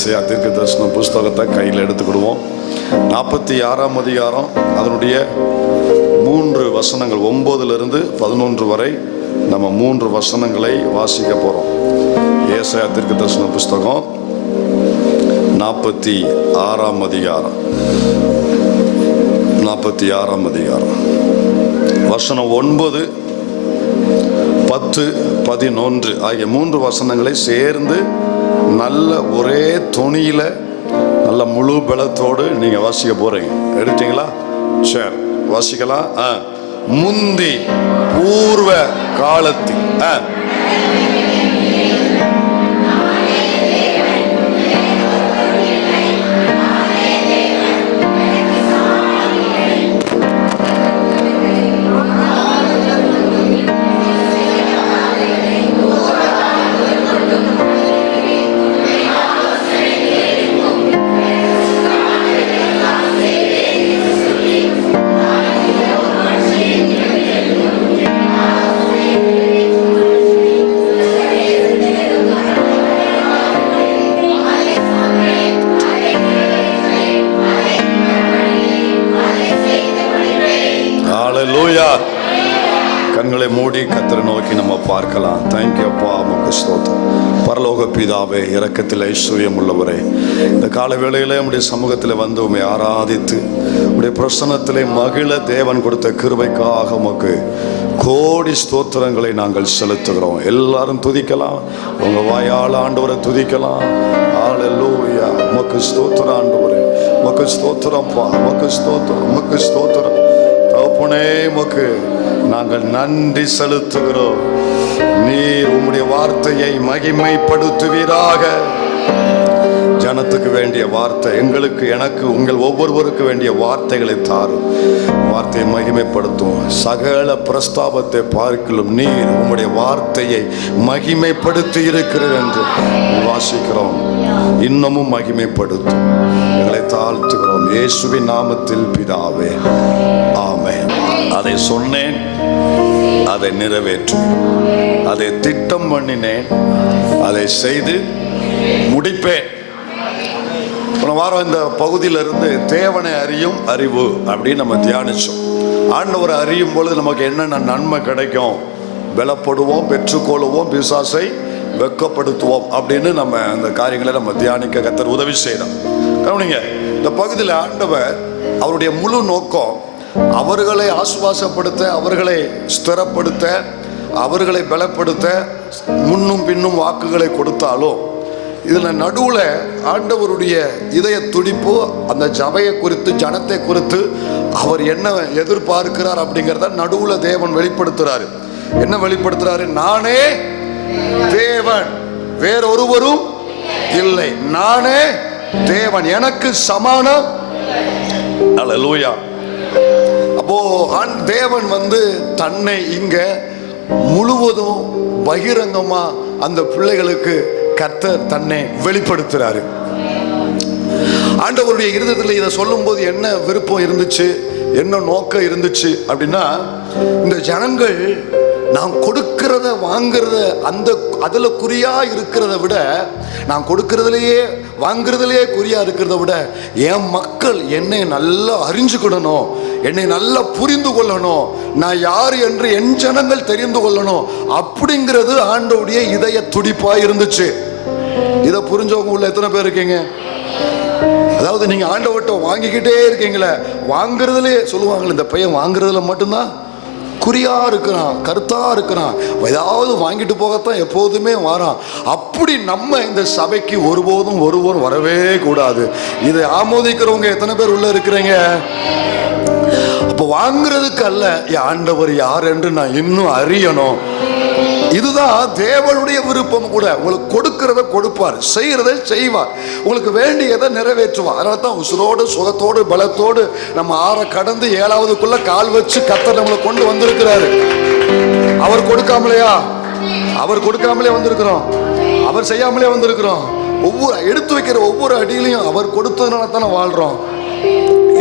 ஏசாயா தீர்க்கதரிசன புஸ்தகத்தை கையில் எடுத்துக்கிடுவோம். 46ஆம் அதிகாரம் அதனுடைய 3 வசனங்கள் 9லிருந்து 11 வரை நம்ம 3 வசனங்களை வாசிக்க போகிறோம். ஏசாயா தீர்க்கதரிசன புஸ்தகம் 46ஆம் அதிகாரம் வசனம் 9, 10, 11 ஆகிய 3 வசனங்களை சேர்ந்து நல்ல ஒரே தொனியில நல்ல முழு பலத்தோடு நீங்க வாசிக்க போறீங்க. எடுத்தீங்களா? சரி, வாசிக்கலாம். முந்தி பூர்வ காலத்தில் கண்களை மூடி கர்த்தரை நோக்கி நம்ம பார்க்கலாம். தேங்க்யூ அப்பா, உமக்கு ஸ்தோத்திரம். பரலோக பிதாவே, இரக்கத்தில் ஐஸ்வர்யம் உள்ளவரே, இந்த கால வேளையிலே உம்முடைய சமூகத்தில் வந்து உம்மை ஆராதித்து உம்முடைய பிரசன்னத்திலே மகிழ தேவன் கொடுத்த கிருபைக்காக உமக்கு கோடி ஸ்தோத்திரங்களை நாங்கள் செலுத்துகிறோம். எல்லாரும் துதிக்கலாம், உங்க வாயால் ஆண்டவரை துதிக்கலாம். ஹல்லேலூயா. உமக்கு ஸ்தோத்திரம் ஆண்டவரே, உமக்கு ஸ்தோத்திரம்ப்பா, உமக்கு ஸ்தோத்திரம், உமக்கு ஸ்தோத்திரம் தகப்பனே. உமக்கு நாங்கள் நன்றி செலுத்துகிறோம். நீர் உம்முடைய வார்த்தையை மகிமைப்படுத்துவீராக. ஜனத்துக்கு வேண்டிய வார்த்தை எங்களுக்கு, எனக்கு, உங்கள் ஒவ்வொருவருக்கு வேண்டிய வார்த்தைகளை தாரும். வார்த்தையை மகிமைப்படுத்தும். சகல பிரஸ்தாபத்தை பார்க்கலும் நீர் உம்முடைய வார்த்தையை மகிமைப்படுத்தி இருக்கிறது என்று வாசிக்கிறோம். இன்னமும் மகிமைப்படுத்தும். எங்களை தாழ்த்துகிறோம் இயேசுவின் நாமத்தில் பிதாவே, ஆமென். அதை சொன்னேன், அதை நிறைவேற்றேன், அதை திட்டம் பண்ணினேன், அதை செய்து முடிப்பேன். போன வாரம் இந்த பகுதியிலிருந்து தேவனை அறியும் அறிவு அப்படின்னு நம்ம தியானிச்சோம். ஆண்டவரை அறியும் பொழுது நமக்கு என்னென்ன நன்மை கிடைக்கும், பலப்படுவோம், பெற்றுக்கொள்வோம், பிசாசை வெட்கப்படுத்துவோம் அப்படின்னு நம்ம அந்த காரியங்களை நம்ம தியானிக்க கர்த்தர் உதவி செய்யணும். கவனிங்க, இந்த பகுதியில் ஆண்டவர் அவருடைய முழு நோக்கம் அவர்களை ஆசுவாசப்படுத்த, அவர்களை ஸ்திரப்படுத்த, அவர்களை பலப்படுத்த, முன்னும் பின்னும் வாக்குகளை கொடுத்தாலும் இதில் நடுவில் ஆண்டவருடைய இதய துடிப்பு அந்த சபையை குறித்து, ஜனத்தை குறித்து அவர் என்ன எதிர்பார்க்கிறார் அப்படிங்கிறத நடுவில் தேவன் வெளிப்படுத்துறாரு. என்ன வெளிப்படுத்துறாரு? நானே தேவன், வேறொருவரும் இல்லை. நானே தேவன், எனக்கு சமானம். அல்லேலூயா. அப்போ தேவன் வந்து தன்னை இங்க முழுவதும் பகிரங்கமா அந்த பிள்ளைகளுக்கு கர்த்தர் தன்னை வெளிப்படுத்துறாரு. ஆண்டவருடைய இருதயத்தில் இதை சொல்லும் போது என்ன விருப்பம் இருந்துச்சு, என்ன நோக்கம் இருந்துச்சு அப்படின்னா, இந்த ஜனங்கள் நான் கொடுக்கிறத வாங்கிறத அதுல குறியா இருக்கிறத விட, நான் கொடுக்கறதுலயே வாங்குறதுலயே குறியா இருக்கிறத விட, என் மக்கள் என்னை நல்லா அறிஞ்சுக்கிடணும், என்னை நல்லா புரிந்து கொள்ளணும், நான் யார் என்று என் ஜனங்கள் தெரிந்து கொள்ளணும் அப்படிங்கிறது ஆண்டவருடைய இதய துடிப்பா இருந்துச்சு. இதை புரிஞ்சவங்க உள்ள எத்தனை பேர் இருக்கீங்க? அதாவது நீங்க ஆண்டவர்கிட்ட வாங்கிக்கிட்டே இருக்கீங்களே, வாங்குறதுலே சொல்லுவாங்களே, இந்த பையன் வாங்குறதுல மட்டும்தான் குறியா இருக்கிறான், கருத்தா இருக்கிறான், ஏதாவது வாங்கிட்டு போகத்தான் எப்போதுமே வரான். அப்படி நம்ம இந்த சபைக்கு ஒருபோதும் வரவே கூடாது. இதை ஆமோதிக்கிறவங்க எத்தனை பேர் உள்ள இருக்கிறீங்க? அப்ப வாங்குறதுக்கு அல்ல, ஆண்டவர் யார் என்று நான் இன்னும் அறியணும். இதுதான் தேவனுடைய விருப்பம் கூட. உங்களுக்கு கொடுக்கிறத கொடுப்பார், செய்யறதை செய்வார், உங்களுக்கு வேண்டியதை நிறைவேற்றுவார். அதனால தான் உசுரோடு சுகத்தோடு பலத்தோடு நம்ம 6 கடந்து 7வதுக்குள்ள கால் வச்சு கர்த்தர் நம்மளை கொண்டு வந்திருக்கிறாரு. அவர் கொடுக்காமலையா? அவர் கொடுக்காமலே வந்திருக்கிறோம், அவர் செய்யாமலே வந்திருக்கிறோம். ஒவ்வொரு எடுத்து வைக்கிற ஒவ்வொரு அடியிலையும் அவர் கொடுத்ததுனால தானே வாழ்றோம்.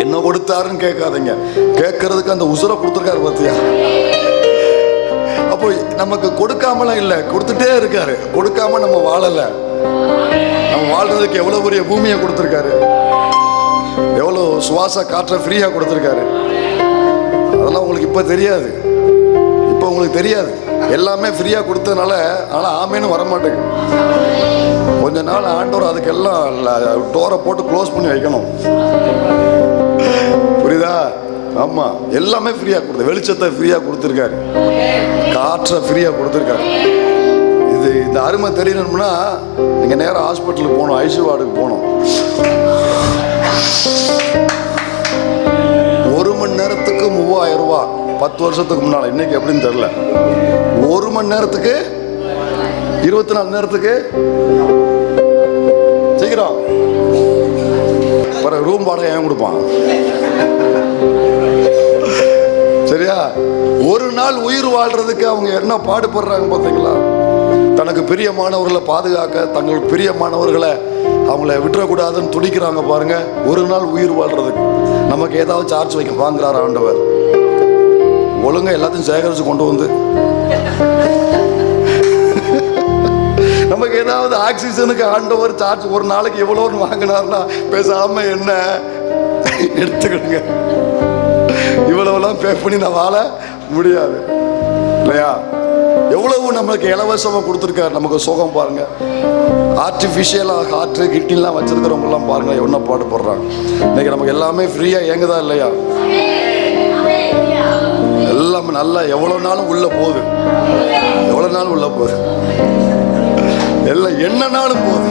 என்ன கொடுத்தாருன்னு கேட்காதீங்க, கேட்கறதுக்கு அந்த உசுரை கொடுத்துருக்காரு பார்த்தியா. அப்போ நமக்கு கொடுக்காமலாம் இல்லை, கொடுத்துட்டே இருக்காரு. கொடுக்காம நம்ம வாழல. நம்ம வாழ்றதுக்கு எவ்வளவு பெரிய பூமியை கொடுத்திருக்காரு, எவ்வளவு சுவாச காற்றை ஃப்ரீயா கொடுத்திருக்காரு. அதெல்லாம் உங்களுக்கு இப்ப தெரியாது, இப்ப உங்களுக்கு தெரியாது. எல்லாமே ஃப்ரீயா கொடுத்ததுனால ஆனா ஆமேன்னு வர மாட்டேங்குது. கொஞ்ச நாள் ஆண்டவர் அதுக்கெல்லாம் டோரை போட்டு க்ளோஸ் பண்ணி வைக்கணும். புரியுதா? ஆமா, எல்லாமே ஃப்ரீயா கொடுத்து, வெளிச்சத்தை ஃப்ரீயா கொடுத்திருக்காரு, காற்றை ஃப்ரீயா கொடுத்திருக்காரு. இந்த அருமை தெரியணும்னா நீங்க நேரம் ஹாஸ்பிட்டலுக்கு போகணும், ஐசியூ வார்டுக்கு போகணும். 1 மணி நேரத்துக்கு 3000 ரூபாய் 10 வருஷத்துக்கு முன்னால, இன்னைக்கு எப்படின்னு தெரியல. 1 மணி நேரத்துக்கு 24 நேரத்துக்கு சீக்கிரம் ரூம் வாடகை ஏன் கொடுப்பான்? சரியா? ஒரு நாள் உயிர் வாழ்றதுக்கு அவங்க என்ன பாடுபடுறாங்க பார்த்தீங்களா? தனக்கு பிரியமானவர்களை பாதுகாக்க, தங்களுக்கு பிரியமானவர்களை அவங்கள விட்டுறக்கூடாதுன்னு துடிக்கிறாங்க பாருங்க. ஒரு நாள் உயிர் வாழ்றதுக்கு நமக்கு ஏதாவது சார்ஜ் வைக்க வாங்குறாரு ஆண்டவர். ஒழுங்கா எல்லாத்தையும் சேகரிச்சு கொண்டு வந்து நமக்கு ஏதாவது ஆக்சிஜனுக்கு ஆண்டவர் சார்ஜ் ஒரு நாளைக்கு எவ்வளோன்னு வாங்கினார்னா பேசாம என்ன எடுத்துக்கிடுங்க. இவ்வளவுலாம் பே பண்ணி நான் வாழ முடியாது இல்லையா? எவ்வளவு நம்மளுக்கு இலவசமா கொடுத்துருக்காரு. நமக்கு சுகம் பாருங்க. ஆர்டிஃபிஷியலா ஹார்ட் கிட்னிலாம் வச்சிருக்கிறவங்க எல்லாம் பாருங்க என்ன பாடுபடுறாங்க. இன்னைக்கு நமக்கு எல்லாமே ஃப்ரீயா இயங்குதா இல்லையா? எல்லாமே நல்லா எவ்வளவு நாளும் உள்ள போகுது, எவ்வளவு நாளும் உள்ள போகுது, எல்லாம் என்ன நாளும் போகுது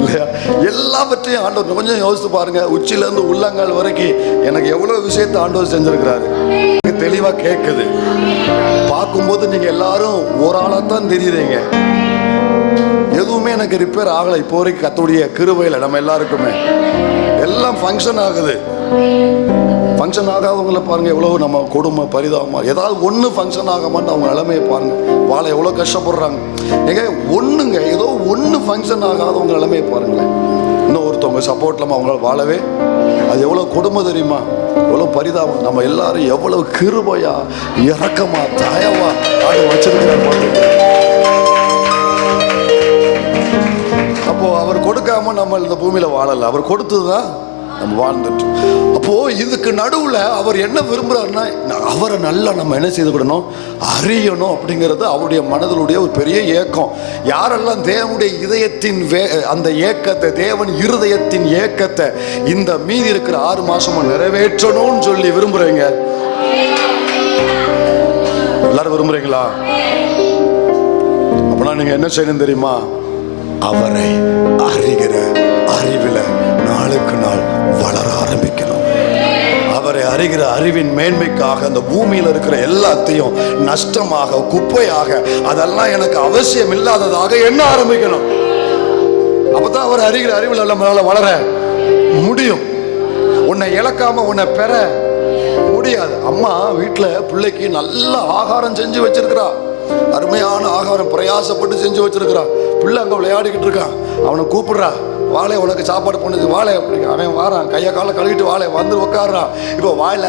இல்லையா? எல்லாவற்றையும் ஆண்டவர் கொஞ்சம் யோசித்து பாருங்க. உச்சில இருந்து உள்ளங்கால் வரைக்கும் எனக்கு எவ்வளவு விஷயத்தை ஆண்டவர் செஞ்சிருக்கிறாரு. தெளிவா கேட்குது. பார்க்கும்போது நீங்க எல்லாரும் ஒரு ஆளாத்தான் தெரியுறீங்க. எதுவுமே எனக்கு ரிப்பேர் ஆகலை இப்போ வரைக்கும். கர்த்தருடைய கிருபையில நம்ம எல்லாருக்குமே எல்லாம் ஃபங்க்ஷன் ஆகுது. ஃபங்க்ஷன் ஆகாதவங்களை பாருங்க எவ்வளவு நம்ம கொடுமை பரிதாபமா. ஏதாவது ஒன்று ஃபங்க்ஷன் ஆகாமன்னு அவங்க நிலைமையை பாருங்க. வாழ எவ்வளோ கஷ்டப்படுறாங்க. ஏங்க ஒன்றுங்க, ஏதோ ஒன்று ஃபங்க்ஷன் ஆகாதவங்க நிலைமையை பாருங்களேன். இன்னும் ஒருத்தவங்க சப்போர்ட் இல்லாமல் அவங்க வாழவே, அது எவ்வளோ கொடுமை தெரியுமா? எவ்வளோ பரிதாபம். நம்ம எல்லாரும் எவ்வளவு கிருபையா இரக்கமா தயவா ஆடு வச்சிருக்கிறார். அப்போ அவர் கொடுக்காம நம்ம இந்த பூமியில வாழல, அவர் கொடுத்ததுதான் நம்ம வாழ்ந்துட்டோம். அப்போ இதுக்கு நடுவுல அவர் என்ன விரும்புறாருன்னா, அவரை நல்லா நம்ம என்ன செய்துவிடணும், அறியணும் அப்படிங்கிறது அவருடைய மனதிலுடைய ஒரு பெரிய ஏக்கம். யாரெல்லாம் தேவனுடைய இதயத்தின் அந்த ஏக்கத்தை, தேவன் இருதயத்தின் ஏக்கத்தை இந்த மீதி இருக்கிற 6 மாசமும் நிறைவேற்றணும்னு சொல்லி விரும்புறீங்க? எல்லாரும் விரும்புறீங்களா? அப்படின்னா நீங்க என்ன செய்யணும் தெரியுமா? அவரை அறிகிற அறிவில நாளுக்கு நாள் வளர ஆரம்பிக்கணும். அவரை அறிகிற அறிவின் மேன்மைக்காக அந்த பூமியில் இருக்கிற எல்லாத்தையும் நஷ்டமாக, குப்பையாக, அதெல்லாம் எனக்கு அவசியம் இல்லாததாக எண்ண ஆரம்பிக்கணும். அப்பதான் அவர் அறிகிற அறிவில் நம்மளால வளர முடியும். உன்னை இழக்காம உன்னை பெற முடியாது. அம்மா வீட்டுல பிள்ளைக்கு நல்ல ஆகாரம் செஞ்சு வச்சிருக்கிறா, அருமையான ஆகாரம் பிரயாசப்பட்டு செஞ்சு வச்சிருக்கிறா. பிள்ளை அங்க விளையாடிக்கிட்டு இருக்கான். அவனை கூப்பிடுறா, வாழை உனக்கு சாப்பாடு பண்ணுது வாழை அப்படி. அவன் வாரான், கையை காலை கழுவிட்டு வாழை வந்து உட்காடுறான். இப்போ வாயில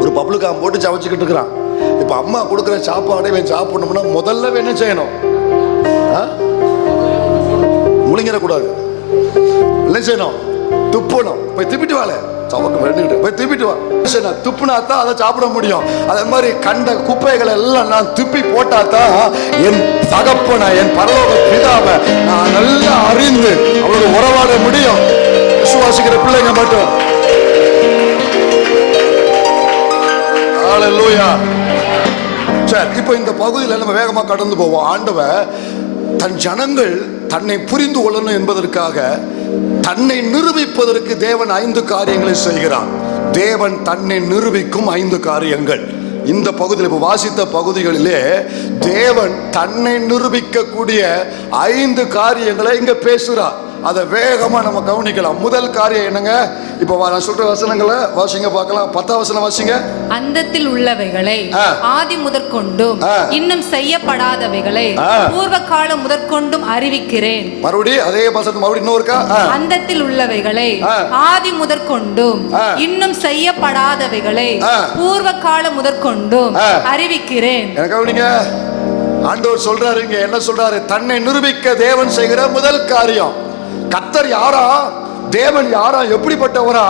ஒரு பப்ளுக்காம் போட்டு சமைச்சுக்கிட்டு இருக்கிறான். இப்போ அம்மா கொடுக்குற சாப்பாடை இவன் சாப்பிடணும்னா முதல்ல என்ன செய்யணும்? முழுங்கிடக்கூடாது. என்ன செய்யணும்? துப்பணும். போய் திப்பிட்டு வாழை போய் திப்பிட்டு வா. துப்புனாத்தான் அதை சாப்பிட முடியும். அதே மாதிரி கண்ட குப்பைகளை எல்லாம் நான் துப்பி போட்டாத்தான் என் தகப்பனை, என் பரலோக பிதாவை நான் நல்லா அறிந்து அவரோட உறவாட முடியும். விசுவாசிக்கிற பிள்ளைங்க மட்டும். ஹல்லேலூயா. சரி, இப்போ இந்த பகுதியில் நம்ம வேகமா கடந்து போவோம். ஆண்டவர் தன் ஜனங்கள் தன்னை புரிந்து கொள்ளணும் என்பதற்காக, தன்னை நிரூபிப்பதற்கு தேவன் 5 காரியங்களை செய்கிறான். தேவன் தன்னை நிரூபிக்கும் 5 காரியங்கள். இந்த பகுதியில் இப்ப வாசித்த பகுதிகளிலே தேவன் தன்னை நிரூபிக்கக்கூடிய 5 காரியங்களை இங்க பேசுறார். அதை வேகமா நம்ம கவனிக்கலாம். முதல் காரியம் என்னங்க? இப்ப நான் சொல்ற வசனங்களை வாசிங்க பார்க்கலாம். 10ஆம் வசனம் வாசிங்க. அந்தத்தில் உள்ளவைகளை ஆதி முதற்கொண்டும் இன்னும் செய்யப்படாதவைகளை பூர்வ காலம் முதற்கொண்டும் அறிவிக்கிறேன். மறுபடியும் அதே வசனம் மறுபடியும் இன்னொருக்கா. அந்தத்தில் உள்ளவைகளை ஆதி முதற்கொண்டும் இன்னும் செய்யப்படாதவைகளை பூர்வ காலம் முதற்கொண்டும் அறிவிக்கிறேன். கவனிங்க. ஆண்டவர் சொல்றாரு, இங்க என்ன சொல்றாரு? தன்னை நிரூபிக்க தேவன் செய்கிற முதல் காரியம். கர்த்தர் யாரா? தேவன் யாரா? எப்படிப்பட்டவரா?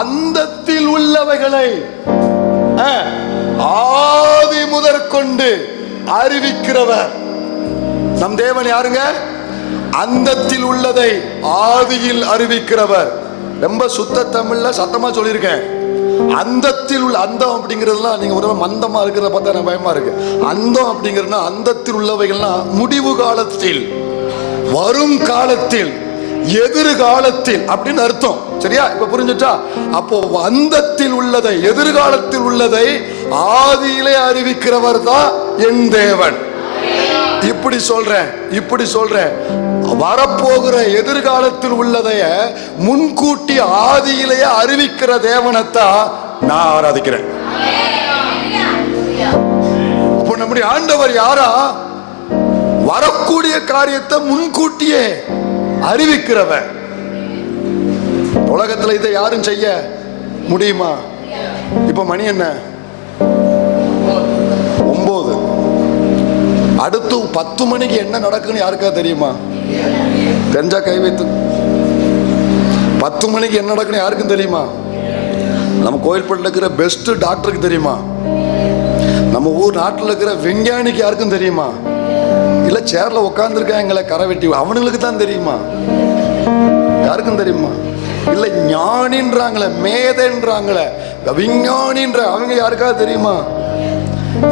அந்தத்தில் உள்ளவைகளை ஆதி முதற்கொண்டு அறிவிக்கிறவர். நம் தேவன் யாருங்க? அந்தத்தில் உள்ளதை ஆதியில் அறிவிக்கிறவர். ரொம்ப சுத்த தமிழ்ல சத்தமா சொல்லியிருக்கேன். அந்தத்தில் உள்ள, அந்தம் அப்படிங்கிறதுலாம் நீங்க ஒரு மந்தமா இருக்கிறத பார்த்தா எனக்கு பயமா இருக்கு. அந்தம் அப்படிங்கிறதுனா அந்தத்தில் உள்ளவைகள்லாம் முடிவு காலத்தில், வரும் காலத்தில், எதிர்காலத்தில் அப்படின்னு அர்த்தம். சரியா? இப்ப புரிஞ்சுட்டா? அப்போ அந்தத்தில் உள்ளதை, எதிர்காலத்தில் உள்ளதை ஆதியிலே அறிவிக்கிறவர் தான் என் தேவன். இப்படி சொல்றேன் வரப்போகிற எதிர்காலத்தில் உள்ளதைய முன்கூட்டி ஆதியிலேயே அறிவிக்கிற தேவனைத்தான் நான் ஆராதிக்கிறேன். அப்போ நம்முடைய ஆண்டவர் யாரா? வரக்கூடிய காரியத்தை முன்கூட்டியே அறிவிக்கிறவன். உலகத்துல இதை யாரும் செய்ய முடியுமா? இப்ப மணி என்ன? 9. அடுத்து 10 மணிக்கு என்ன நடக்குன்னு யாருக்கா தெரியுமா? தெரிஞ்சா கை வைத்து. 10 மணிக்கு என்ன நடக்குன்னு யாருக்கும் தெரியுமா? நம்ம கோயில்பட்டில் இருக்கிற பெஸ்ட் டாக்டருக்கு தெரியுமா? நம்ம ஊர் நாட்டில் இருக்கிற விஞ்ஞானிக்கு யாருக்கும் தெரியுமா? இல்ல சேர்ல உட்கார்ந்துருக்காங்களே கரை வெட்டி, அவனுங்களுக்கு தான் தெரியுமா? யாருக்கும் தெரியுமா? இல்ல ஞானின்றாங்களே, மேதைன்றாங்களே, விஞ்ஞானின்ற அவங்க யாருக்காவது தெரியுமா?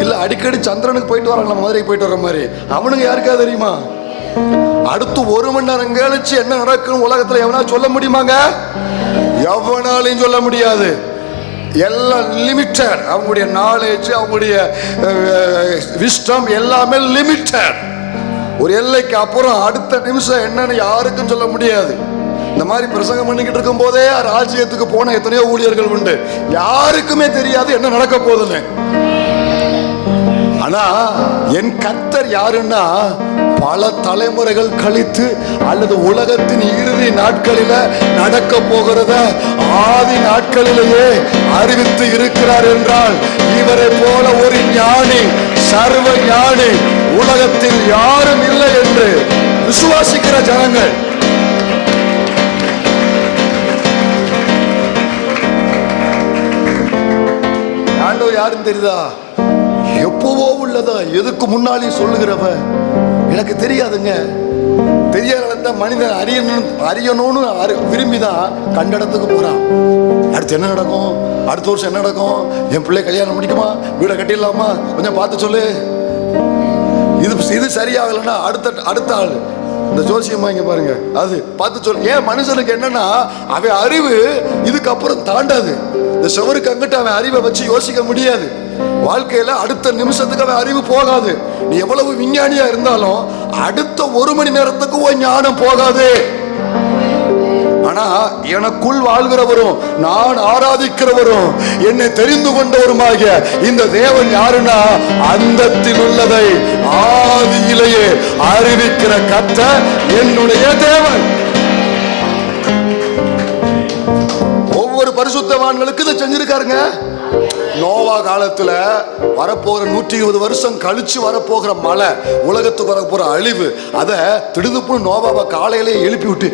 இல்ல அடிக்கடி சந்திரனுக்கு போயிட்டு வராங்களா, மதுரைக்கு போயிட்டு வர மாதிரி, அவனுக்கு யாருக்காவது தெரியுமா? அடுத்து 1 மணி நேரம் கழிச்சு என்ன நடக்கும் உலகத்துல எவனா சொல்ல முடியுமாங்க? எவனாலையும் சொல்ல முடியாது. எல்லாம் லிமிட்டட். அவங்களுடைய நாலேஜ், அவங்களுடைய விஸ்டம் எல்லாமே லிமிட்டட். ஒரு எல்லைக்கு அப்புறம் அடுத்த நிமிஷம் என்னன்னு யாருக்கும் சொல்ல முடியாது. இந்த மாதிரி பிரசங்கம் பண்ணிக்கிட்டு இருக்கும் போதே ராஜ்யத்துக்கு போன எத்தனையோ ஊழியர்கள் உண்டு. யாருக்குமே தெரியாது என்ன நடக்க போகுதுன்னு. ஆனா என் கர்த்தர் யாருன்னா, பல தலைமுறைகள் கழித்து அல்லது உலகத்தின் இறுதி நாட்களில நடக்க போகிறத ஆதி நாட்களிலேயே அறிவித்து இருக்கிறார் என்றால், இவரை போல ஒரு ஞானி, சர்வ ஞானி உலகத்தில் யாரும் இல்லை என்று விசுவாசிக்கிற ஜனங்கள். ஆண்டவர் யாருன்னு தெரியுதா? எப்பவோ உள்ளதா, எதுக்கு முன்னாலே சொல்லுகிறவ எனக்கு தெரியாதுங்க. தெரியாத மனிதன் அறியணும்னு விரும்பிதான் கண்ட இடத்துக்கு போறான். அடுத்து என்ன நடக்கும், அடுத்த வருஷம் என்ன நடக்கும், என் பிள்ளை கல்யாணம் முடிக்குமா, வீடை கட்டிடலாமா, கொஞ்சம் பார்த்து சொல்லு. இது சரியாகலன்னா அடுத்த ஆள், இந்த ஜோசியமா இங்க பாருங்க, அது பார்த்து சொல்லு. ஏன் மனுஷனுக்கு என்னன்னா, அவன் அறிவு இதுக்கப்புறம் தாண்டாது. இந்த செவருக்கு அங்கிட்டு அவன் அறிவை வச்சு யோசிக்க முடியாது. வாழ்க்கையில அடுத்த நிமிஷத்துக்கு அவன் அறிவு போகாது. நீ எவ்வளவு விஞ்ஞானியா இருந்தாலும் அடுத்த 1 மணி நேரத்துக்கு உன் ஞானம் போகாது. ஆனா எனக்குள் வாழ்கிறவரும் நான் ஆராதிக்கிறவரும் என்னை தெரிந்து கொண்டவருமாகிய இந்த தேவன் யாருன்னா, அந்தத்தில் உள்ளதை ஆதியிலேயே அறிவிக்கிற கர்த்தர் என்னுடைய தேவன். ஒவ்வொரு பரிசுத்தவான்களுக்கு இதை செஞ்சிருக்காருங்க. நோவா காலத்துல வரப்போகிற 120 வருஷம் கழிச்சு வரப்போகிற மழை, உலகத்துக்கு வரப்போற அழிவு, அதை திடுதுப்புன்னு நோவாவை காலையிலே எழுப்பி விட்டு,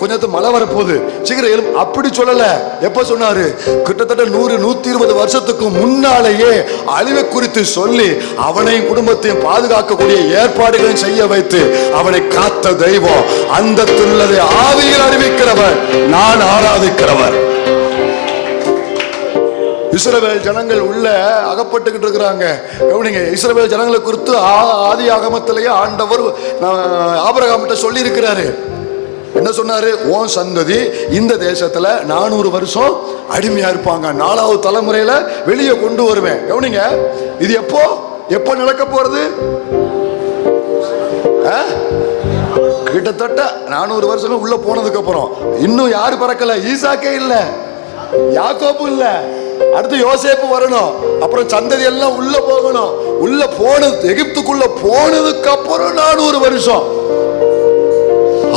கொஞ்சத்து மழை வரப்போகுது சீக்கிரம் எழும் அப்படி சொல்லல. எப்ப சொன்னாரு? கிட்டத்தட்ட 100-120 வருஷத்துக்கு முன்னாலேயே அழிவை குறித்து சொல்லி அவனையும் குடும்பத்தையும் பாதுகாக்கக்கூடிய ஏற்பாடுகளையும் செய்ய வைத்து அவனை காத்த தெய்வம். அந்த துள்ளதை ஆவியில் அறிவிக்கிறவர், நான் ஆராதிக்கிறவர். இஸ்ரவேல் ஜனங்கள் உள்ள அகப்பட்டுக்கிட்டு இருக்கிறாங்க. கவனிங்க, இஸ்ரவேல் ஜனங்களை குறித்து ஆதி ஆகமத்திலேயே ஆண்டவர் ஆபிரகாமிட்ட சொல்லி இருக்கிறாரு. என்ன சொன்னாரு? உன் சந்ததி இந்த தேசத்துல 400 வருஷம் அடிமையா இருப்பாங்க, 4வது தலைமுறையில வெளியே கொண்டு வருவேன். கவனிங்க, இது எப்போ நடக்க போறது? கிட்டத்தட்ட 400 வருஷம் உள்ள போனதுக்கு அப்புறம் இன்னும் யாரு பறக்கல? ஈசாக்கே இல்ல, யாக்கோபு இல்ல, அடுத்து யோசேப்பு வரணும், அப்புறம் சந்ததி எல்லாம் உள்ள போகணும். உள்ள போனது, எகிப்துக்குள்ள போனதுக்கு அப்புறம் 400 வருஷம்.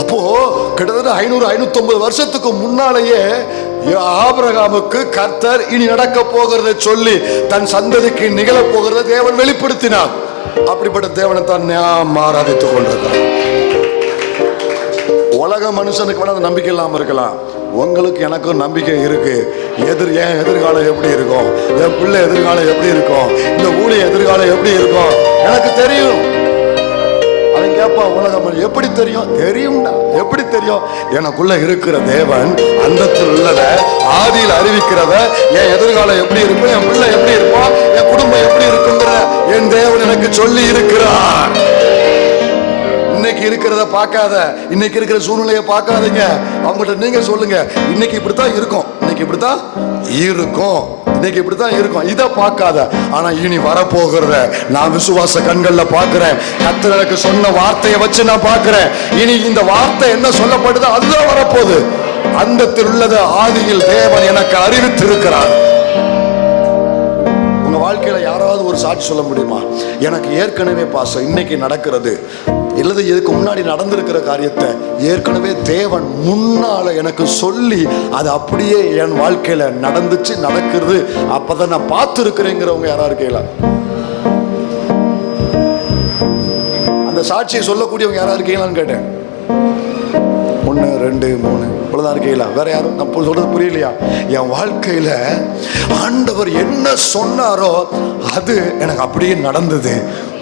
அப்போ கிட்டத்தட்ட 500-550 வருஷத்துக்கு முன்னாலேயே ஆபிரகாமுக்கு கர்த்தர் இனி நடக்க போகிறதை சொல்லி தன் சந்ததிக்கு நிகழ போகிறத தேவன் வெளிப்படுத்தினார். அப்படிப்பட்ட தேவனை தான் நாம் ஆராதித்துக் கொண்டிருக்கிறோம். உலக மனுஷனுக்கு வேணா அந்த நம்பிக்கை இல்லாம இருக்கலாம், உங்களுக்கு எனக்கும் நம்பிக்கை இருக்கு. என் எதிர்காலம் எப்படி இருக்கும், என் பிள்ளை எதிர்காலம் எப்படி இருக்கும், இந்த ஊழிய எதிர்காலம் எப்படி இருக்கும் எனக்கு தெரியும். அவன் கேட்பான், உலகம் எப்படி தெரியும்? தெரியும்டா. எப்படி தெரியும்? எனக்குள்ள இருக்கிற தேவன் அந்தத்தில் உள்ளத ஆதியில் அறிவிக்கிறத, என் எதிர்காலம் எப்படி இருக்கும், என் பிள்ளை எப்படி இருப்போம், என் குடும்பம் எப்படி இருக்குங்கிற என் தேவன் எனக்கு சொல்லி இருக்கிறார். இன்னைக்கு இருக்கிறத பார்க்காத, இன்னைக்கு இருக்கிற சூழ்நிலையை பார்க்காதீங்க. அவங்கள்ட்ட நீங்க சொல்லுங்க, இன்னைக்கு இப்படித்தான் இருக்கும், இன்னைக்கு இப்படித்தான் இருக்கும், இன்னைக்கு இப்படித்தான் இருக்கும். இதை பார்க்காத, ஆனா இனி வரப்போகிறத நான் விசுவாச கண்கள்ல பார்க்கிறேன். கர்த்தர் எனக்கு சொன்ன வார்த்தையை வச்சு நான் பார்க்கிறேன். இனி இந்த வார்த்தை என்ன சொல்லப்படுதோ அதுதான் வரப்போகுது. அந்தத்தில் உள்ளது ஆதியில் தேவன் எனக்கு அறிவித்திருக்கிறார். உங்க வாழ்க்கையில யாராவது ஒரு சாட்சி சொல்ல முடியுமா? எனக்கு ஏற்கனவே பாசம் இன்னைக்கு நடக்கிறது இல்லது இதுக்கு முன்னாடி நடந்திருக்கிற காரியத்தை ஏற்கனவே தேவன் முன்னால எனக்கு சொல்லி அது அப்படியே என் வாழ்க்கையில நடந்துச்சு, நடக்கிறது, அப்பதான் நான் பார்த்து இருக்கிறேங்கிறவங்க யாரா இருக்கீங்களா? அந்த சாட்சியை சொல்லக்கூடியவங்க யாரா இருக்கீங்களான்னு கேட்டேன். 1 2 3 இவ்வளவுதான் இருக்கீங்களா? வேற யாரும்? நான் சொல்றது புரியலையா? என் வாழ்க்கையில ஆண்டவர் என்ன சொன்னாரோ அது எனக்கு அப்படியே நடந்தது.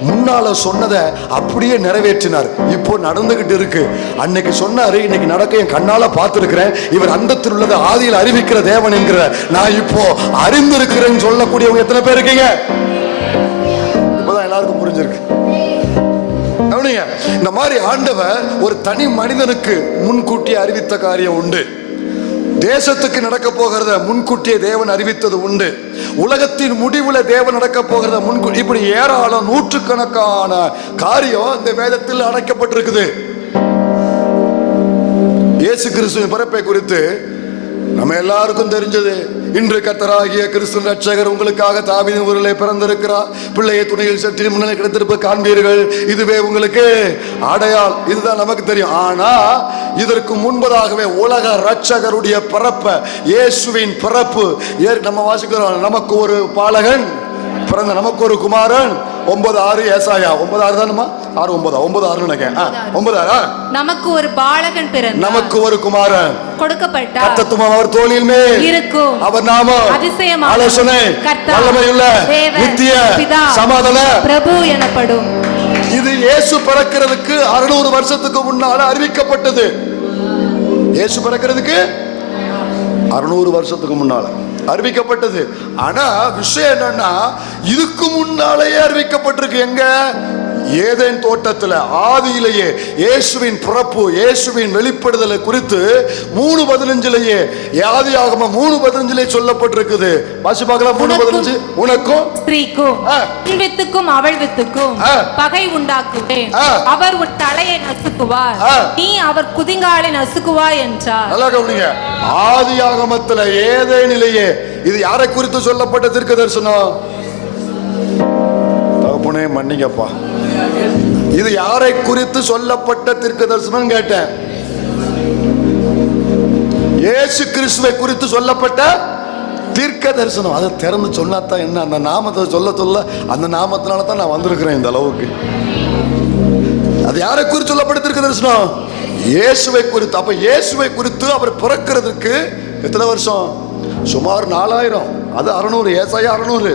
முன்னால சொன்னதை அப்படியே நிறைவேற்றினார். இப்போ நடந்துகிட்டு இருக்கு. அன்னைக்கு சொன்னாரு, இன்னைக்கு நடக்க என் கண்ணால பார்த்திருக்கிறேன். இவர் அந்தத்தில் உள்ளதை ஆதியில் அறிவிக்கிற தேவன் என்கிற நான் இப்போ அறிந்திருக்கிறேன்னு சொல்லக்கூடியவங்க எத்தனை பேர் இருக்கீங்க? இப்பதான் எல்லாருக்கும் புரிஞ்சிருக்கு. இந்த மாதிரி ஆண்டவர் ஒரு தனி மனிதனுக்கு முன்கூட்டியே அறிவித்த காரியம் உண்டு. தேசத்துக்கு நடக்க போகிறத முன்கூட்டியே தேவன் அறிவித்தது உண்டு. உலகத்தின் முடிவுல தேவன் நடக்க போகிறத முன்கூட்டி, இப்படி ஏராளம் நூற்றுக்கணக்கான காரியம் இந்த வேதத்தில் அடைக்கப்பட்டிருக்குது. இயேசு கிறிஸ்துவின் பிறப்பை குறித்து நம்ம எல்லாருக்கும் தெரிஞ்சது. இன்று கர்த்தராகிய கிறிஸ்து ரட்சகர் உங்களுக்காக தாவீதின் ஊரிலே பிறந்திருக்கிறார். பிள்ளையை துணையில் சற்று முன்னே கிடைத்திருப்ப காண்பீர்கள். இதுவே உங்களுக்கு அடையாளம். இதுதான் நமக்கு தெரியும். ஆனா இதற்கு முன்பதாகவே உலக ரட்சகருடைய பிறப்ப, இயேசுவின் பிறப்பு நம்ம வாசிக்கிறோம். நமக்கு ஒரு பாலகன் பிறந்த, நமக்கு ஒரு குமாரன். 9:6 ஏசாயா 9:6 தானமா? 6:9 நினைக்கிறேன். 9:6. நமக்கு ஒரு பாலகன் பிறந்தார், நமக்கு ஒரு குமாரன் கொடுக்கப்பட்டார், கர்த்தத்துவம் அவர் தோளின் மேல் இருக்கும், அவர் நாமம் அதிசயமான ஆலோசனை, வல்லமையுள்ள நித்திய பிதா, சமாதான பிரபு எனப்படும். இது இயேசு பிறக்கிறதுக்கு 600 வருஷத்துக்கு முன்னால அறிவிக்கப்பட்டது. இயேசு பிறக்கிறதுக்கு 600 வருஷத்துக்கு முன்னால அறிவிக்கப்பட்டது. ஆனா விஷயம் என்னன்னா, இதுக்கு முன்னாலேயே அறிவிக்கப்பட்டிருக்கு. எங்க? ஏதேன் தோட்டத்துல ஆதியிலேயே இயேசுவின் பிறப்பு, இயேசுவின் வெளிப்படுதலை குறித்து 3:15 ஆதியாகம 3:15 சொல்லப்பட்டிருக்குது. வாசி பார்க்கலாம். 3:15. உனக்கும் ஸ்திரீக்கும் உன் வித்துக்கும் அவள் வித்துக்கும் பகை உண்டாக்குவேன், அவர் உன் தலையை நசுக்குவார், நீ அவர் குதிங்காலை நசுக்குவாய் என்றார். நல்லா கவனிங்க. ஆதியாகமத்துல ஏதேனிலேயே இது யாரை குறித்து சொல்லப்பட்ட தீர்க்க தரிசனம்? தகப்பனே மன்னிங்கப்பா, இது யாரை குறித்து சொல்லப்பட்ட தீர்க்க தரிசனம் கேட்டேன். இயேசு கிறிஸ்துவை குறித்து சொல்லப்பட்ட தீர்க்க தரிசனம். அதை திறந்து சொன்னாதான் என்ன, அந்த நாமத்தை சொல்ல சொல்ல அந்த நாமத்தினால தான் நான் வந்திருக்கிறேன் இந்த அளவுக்கு. அது யாரை குறித்து சொல்லப்பட்ட தீர்க்க தரிசனம்? இயேசுவை குறித்து. அப்ப இயேசுவை குறித்து அவர் பிறக்கிறதுக்கு எத்தனை வருஷம்? சுமார் 4000. அது 600. ஏசாயா 600,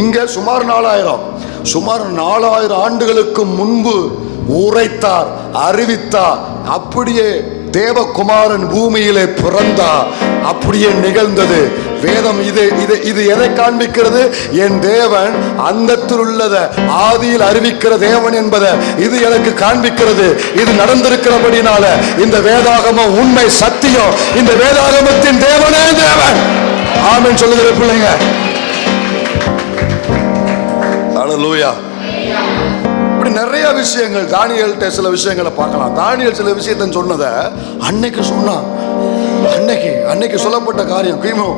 இங்க சுமார் 4000. சுமார் 4000 ஆண்டுகளுக்கு முன்பு உரைத்தார், அறிவித்தார். அப்படியே தேவகுமாரன் பூமியிலே பிறந்தார். அப்படியே நிகழ்ந்தது. வேதம் இது எதை காண்பிக்கிறது? என் தேவன் அந்தத்தில் உள்ளத ஆதியில் அறிவிக்கிற தேவன் என்பதை இது எனக்கு காண்பிக்கிறது. இது நடந்திருக்கிறபடினால இந்த வேதாகமம் உண்மை, சத்தியம். இந்த வேதாகமத்தின் தேவனே தேவன். ஆமென் சொல்லுகிற பிள்ளைங்க. ஹல்லேலூயா. இப்படி நிறைய விஷயங்கள் தானியேல்ட்ட சில விஷயங்களை பார்க்கலாம். தானியேல் சில விஷயத்தை சொன்னதை அன்னைக்கு சொன்னான். அன்னைக்கு சொல்லப்பட்ட காரியம் கிமு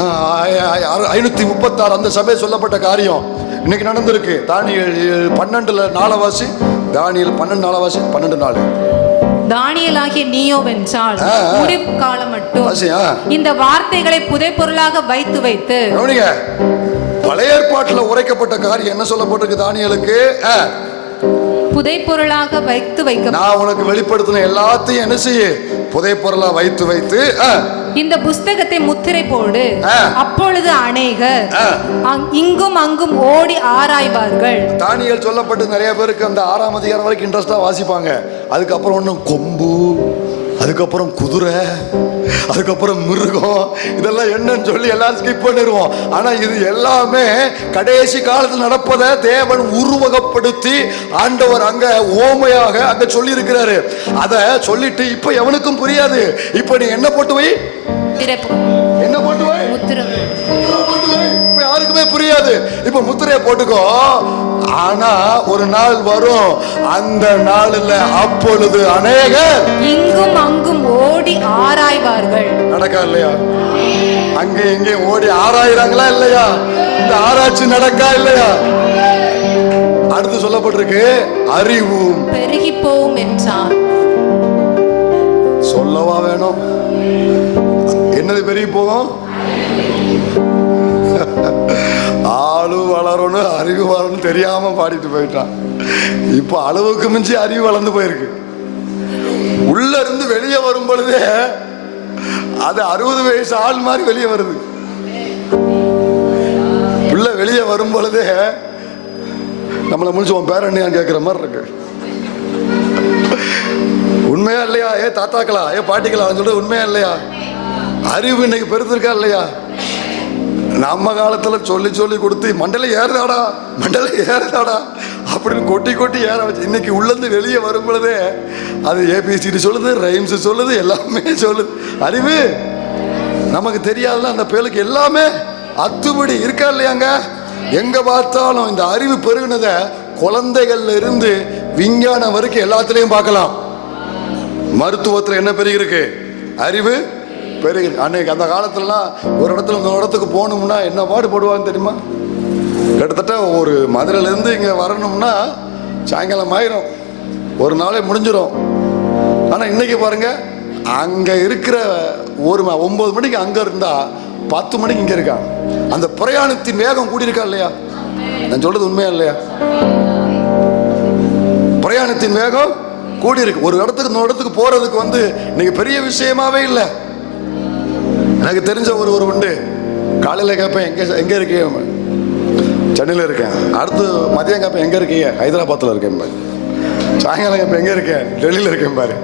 536 அந்த சபை சொல்லப்பட்ட காரியம் இன்னைக்கு நடந்திருக்கு. தானியேல் 12:4 தானியேல் 12:4 12:4. தானியேலாகிய நீயோ வென்றால் முடிவு காலம் மட்டும் இந்த வார்த்தைகளை புதை பொருளாக வைத்து பழைய ஏற்பாட்டில் உரைக்கப்பட்ட காரியம் என்ன சொல்லப்பட்டிருக்கு தானியேலுக்கு? புதைப்பொருளாக வைக்க நான் உனக்கு வெளிப்படுத்தின எல்லாத்தையும் என்ன செய்ய? புதைப்பொருளா வைத்து இந்த புஸ்தகத்தை முத்திரை போடு. அப்பொழுது அநேகர் இங்கும் அங்கும் ஓடி ஆராய்வார்கள். தானியேல் சொல்லப்பட்டு நிறைய பேருக்கு அந்த 6ஆம் அதிகாரம் வரைக்கும் இன்ட்ரெஸ்டா வாசிப்பாங்க. அதுக்கப்புறம் ஒன்றும் கொம்பு, அதுக்கப்புறம் குதிரை, அதுக்கப்புறம் மிருகம், இதெல்லாம் என்னன்னு சொல்லி எல்லாரும் ஸ்கிப் பண்ணிடுவோம். ஆனா இது எல்லாமே கடைசி காலத்தில் நடப்பதை தேவன் உருவகப்படுத்தி ஆண்டவர் அங்க ஓமையாக அங்க சொல்லி இருக்கிறாரு. அத சொல்லிட்டு இப்ப எவனுக்கும் புரியாது. இப்ப நீ என்ன போட்டு வை? என்ன போட்டு வை? முத்திரை. இப்ப யாருக்குமே புரியாது. இப்ப முத்திரையை போட்டுக்கோ. ஆனா ஒரு நாள் வரும், அந்த நாளில் அப்பொழுது அநேகர் இங்கும் அங்கும் ஓடி ஆராய்வார்கள். நடக்கா இல்லையா? அங்க எங்கே ஓடி ஆராய்றாங்களா இல்லையா? இந்த ஆராய்ச்சி நடக்கா இல்லையா? அடுத்து சொல்லப்பட்டிருக்கு, அறிவும் பெருகி போகும் என்றார். சொல்லவா வேணும்? என்னது பெருகி போகும்? ஆளு வளரணும், அறிவு வளரணும் தெரியாம பாடிட்டு போயிட்டான். இப்ப அளவுக்கு மிஞ்சி அறிவு வளர்ந்து போயிருக்கு. உள்ள இருந்து வெளியே வரும் பொழுதே அது 60 வயசு ஆள் மாதிரி வெளியே வருது. உள்ள வெளியே வரும் பொழுதே நம்மளை முடிச்சு உன் பேர் என்னன்னு கேட்கிற மாதிரி இருக்கு. உண்மையா இல்லையா? ஏ தாத்தாக்களா, ஏ பாட்டிகளா சொல்லிட்டு உண்மையா இல்லையா? அறிவு இன்னைக்கு பெருத்திருக்கா இல்லையா? நம்ம காலத்துல சொல்லி சொல்லி கொடுத்து மண்டல ஏறுதாடா அப்படின்னு கொட்டி கொட்டி ஏற வச்சு இன்னைக்கு உள்ளது வெளியே வரும் பொழுதே அது ஏபிசிடி சொல்லுது, ரைம்ஸ் சொல்லுது, எல்லாமே சொல்லுது. அறிவு நமக்கு தெரியாதுல, அந்த பேருக்கு எல்லாமே அத்துபடி இருக்கா இல்லையாங்க? எங்க பார்த்தாலும் இந்த அறிவு பெருகினத குழந்தைகள்ல இருந்து விஞ்ஞானம் வரைக்கும் எல்லாத்துலயும் பார்க்கலாம். மருத்துவத்துல என்ன பெருகிருக்கு? அறிவு பெருகிருக்கு. அன்னைக்கு அந்த காலத்துலலாம் ஒரு இடத்துல இந்த இடத்துக்கு போகணும்னா என்ன பாடுபடுவான்னு தெரியுமா? கிட்டத்தட்ட ஒரு மதுரையிலேருந்து இங்கே வரணும்னா சாயங்காலம் ஆயிரும், ஒரு நாளே முடிஞ்சிடும். ஆனால் இன்னைக்கு பாருங்க, அங்கே இருக்கிற 9 மணிக்கு அங்கே இருந்தா 10 மணிக்கு இங்கே இருக்காங்க. அந்த பிரயாணத்தின் வேகம் கூடியிருக்கா இல்லையா? நான் சொல்றது உண்மையா இல்லையா? பிரயாணத்தின் வேகம் கூடி இருக்கு. ஒரு இடத்துக்கு இன்னொரு இடத்துக்கு போறதுக்கு இன்னைக்கு பெரிய விஷயமாவே இல்லை. எனக்கு தெரிஞ்ச ஒரு உண்டு. காலையில் கேட்பேன், எங்கே இருக்கீங்க? சென்னையில் இருக்கேன். அடுத்து மதியம் கேட்பேன், எங்கே இருக்கீங்க? ஹைதராபாத்தில் இருக்கேன் பாரு. சாயங்காலம் கேட்பேன், எங்கே இருக்கேன்? டெல்லியில் இருக்கேன் பாரு.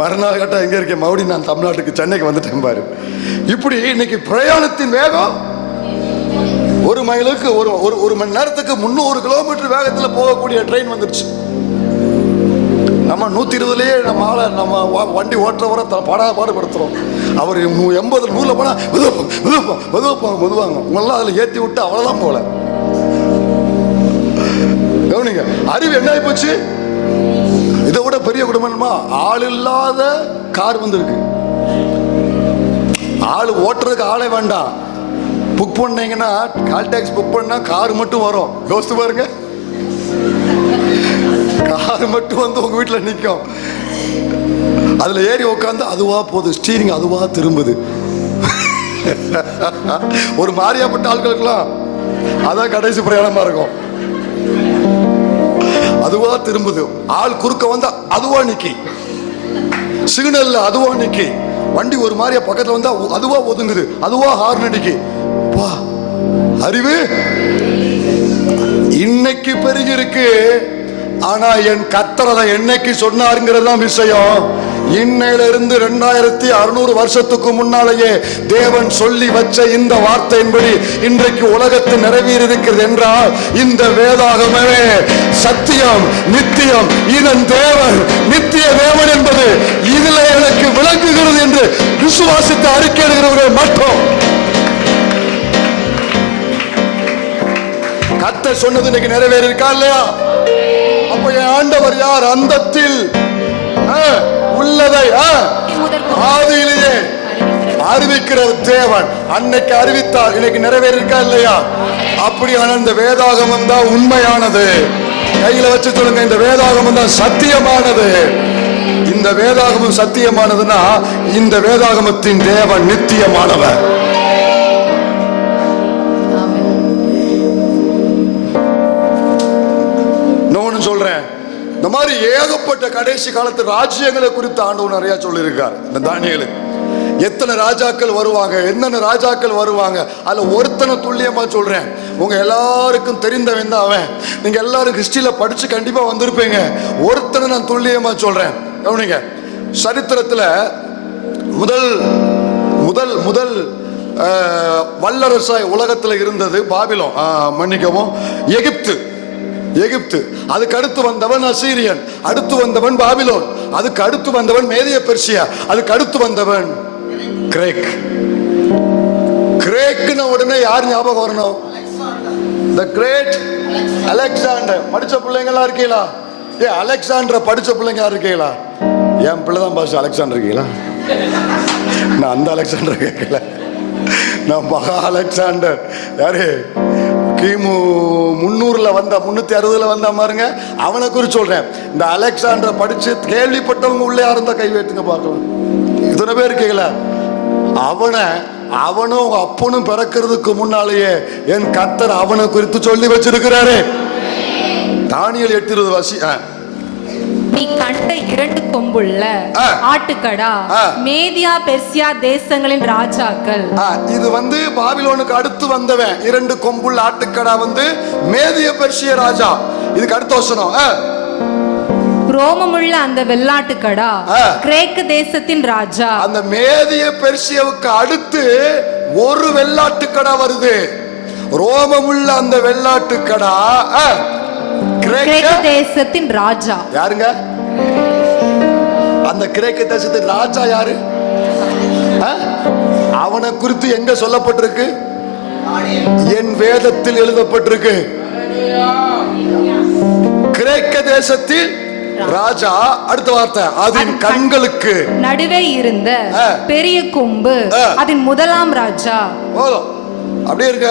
மறுநாள் கேட்டால் எங்கே இருக்கேன்? மறுபடியும் நான் தமிழ்நாட்டுக்கு சென்னைக்கு வந்துட்டேன் பாரு. இப்படி இன்னைக்கு பிரயாணத்தின் வேகம் 1 மைலுக்கு ஒரு மணி நேரத்துக்கு 300 கிலோமீட்டர் வேகத்தில் போகக்கூடிய ட்ரெயின் வந்துருச்சு. நம்ம 120லயே நம்ம வண்டி ஓட்டுறவரை பாடுபடுத்துறோம். அவர் 80 100 போனா மெதுவாங்க. உங்களெல்லாம் அதில் ஏற்றி விட்டு அவ்வளோதான் போல. கவனிங்க, அறிவு என்ன ஆகி போச்சு? இதை விட பெரிய குடும்பமா ஆள் இல்லாத கார் வந்திருக்கு. ஆள் ஓட்டுறதுக்கு ஆளே வேண்டாம். புக் பண்ணீங்கன்னா, கால் டாக்ஸி புக் பண்ணா கார் மட்டும் வரும். யோசித்து பாருங்க, கார் மட்டும் உங்க வீட்டில் நிற்கும். அதுல ஏறி உட்காந்து அதுவா போகுது, ஸ்டீரிங் அதுவா திரும்புது. ஒரு மாறியாப்பட்ட ஆட்களுக்கெல்லாம் அதான் கடைசி பிரயாணமா இருக்கும். அதுவா திரும்புது. ஆள் குறுக்க வந்தா அதுவா நிக்கி, சிக்னல்ல அதுவா நிக்கி, வண்டி ஒரு மாதிரியா பக்கத்துல வந்தா அதுவா ஒதுங்குது, அதுவா ஹார்ன் அடிக்கி. அறிவு இன்னைக்கு பெருகி இருக்கு. ஆனா என் கர்த்தர் என்னைக்கு சொன்னாருங்கிறது தான் விஷயம். இன்னையிலிருந்து 2600 வருஷத்துக்கு முன்னாலேயே தேவன் சொல்லி வச்ச இந்த வார்த்தையின்படி இன்றைக்கு உலகத்தில் நிறைவேறி இருக்கிறது என்றால் இந்த வேதாகமே சத்தியம், நித்தியம். இதன் தேவன் நித்திய தேவன் என்பது இதுல எனக்கு விளங்குகிறது என்று விசுவாசித்து அறிக்கையிடுகிறவர்கள் மட்டும். கர்த்தர் சொன்னது இன்னைக்கு நிறைவேறி இருக்கா இல்லையா? அப்ப என் ஆண்டவர் யார்? அந்தத்தில் உள்ளதை ஆதியிலேயே அறிவிக்கிற தேவன். அன்னைக்கு அறிவித்தார், இன்னைக்கு நிறைவேறிருக்கா இல்லையா? அப்படியான இந்த வேதாகமம் தான் உண்மையானது. கையில வச்சு சொல்லுங்க, இந்த வேதாகமம் தான் சத்தியமானது. இந்த வேதாகமம் சத்தியமானதுன்னா இந்த வேதாகமத்தின் தேவன் நித்தியமானவர். இந்த மாதிரி ஏகப்பட்ட கடைசி காலத்து ராஜ்யங்களை குறித்து ஆண்டவர் நிறைய சொல்லியிருக்கார். இந்த தானியேலுக்கு எத்தனை ராஜாக்கள் வருவாங்க, என்னென்ன ராஜாக்கள் வருவாங்க, அதுல ஒருத்தனை துல்லியமா சொல்றேன். உங்க எல்லாருக்கும் தெரிந்தவன் தான் அவன். நீங்க எல்லாரும் ஹிஸ்டரியில படிச்சு கண்டிப்பா வந்திருப்பீங்க. ஒருத்தனை நான் துல்லியமா சொல்றேன், கவனிங்க. சரித்திரத்துல முதல் முதல் முதல் வல்லரசாய் உலகத்துல இருந்தது பாபிலோன், மன்னிக்கவும், எகிப்து. எகிப்து. அதுக்கு அடுத்து வந்தவன் அசீரியன், அடுத்து வந்தவன் பாபிலோன், அதுக்கு அடுத்து வந்தவன் மேதிய பெர்சியா, அதுக்கு அடுத்து வந்தவன் கிரேக். கிரேக்னு உடனே யார் ஞாபகம் வரணும்? தி கிரேட் அலெக்சாண்டர். படிச்ச பிள்ளைங்களா இருக்கீங்களா? அலெக்சாண்டரை படிச்ச பிள்ளைங்க இருக்கீங்களா? என் பிள்ளை தான் பாஸ் அலெக்சாண்டர் இருக்கீங்களா? நான் அந்த அலெக்சாண்டர் கேட்கல, நான் மகா அலெக்சாண்டர். யாரு? கிமு 300 வந்த 360 வந்தா பாருங்க, அவனை குறித்து சொல்றேன். இந்த அலெக்சாண்டரை படிச்சு கேள்விப்பட்டவங்க உள்ள யாரும் இருந்தா கை வைத்துங்க பார்க்கலாம். இத்தனை பேர் இருக்கீங்களா? அவனும் அப்பனும் பிறக்கிறதுக்கு முன்னாலேயே என் கர்த்தர் அவனை குறித்து சொல்லி வச்சிருக்கிறாரு. தானியேல் 8:20 வாசி. நீ கண்ட 2 கொம்புள்ள ஆட்டுக்கடா மேதியா பெர்சியா தேசங்களின் ராஜாக்கள். இது பாபிலோனுக்கு அடுத்து வந்தவன். 2 கொம்புள்ள ஆட்டுக்கடா மேதிய பெர்சிய ராஜா. இதுக்கு அடுத்த வசனம், ரோமமுள்ள அந்த வெள்ளாட்டுக்கடா கிரேக்கு தேசத்தின் ராஜா. அந்த மேதிய பெர்சியாவுக்கு அடுத்து ஒரு வெள்ளாட்டுக்கடா வருது. ரோமமுள்ள அந்த வெள்ளாட்டுக்கடா கிரேக்கு தேசத்தின் ராஜா. யாருங்க அந்த கிரேக்க தேசத்தின் ராஜா? யாரு? அவனை குறித்து எங்க சொல்லப்பட்டிருக்கு? என் வேதத்தில் எழுதப்பட்டிருக்கு. கிரேக்க தேசத்தில் ராஜா. அடுத்த வார்த்தை, அதன் கண்களுக்கு நடுவே இருந்த பெரிய கொம்பு அதன் முதலாம் ராஜா. அப்படியே இருக்க.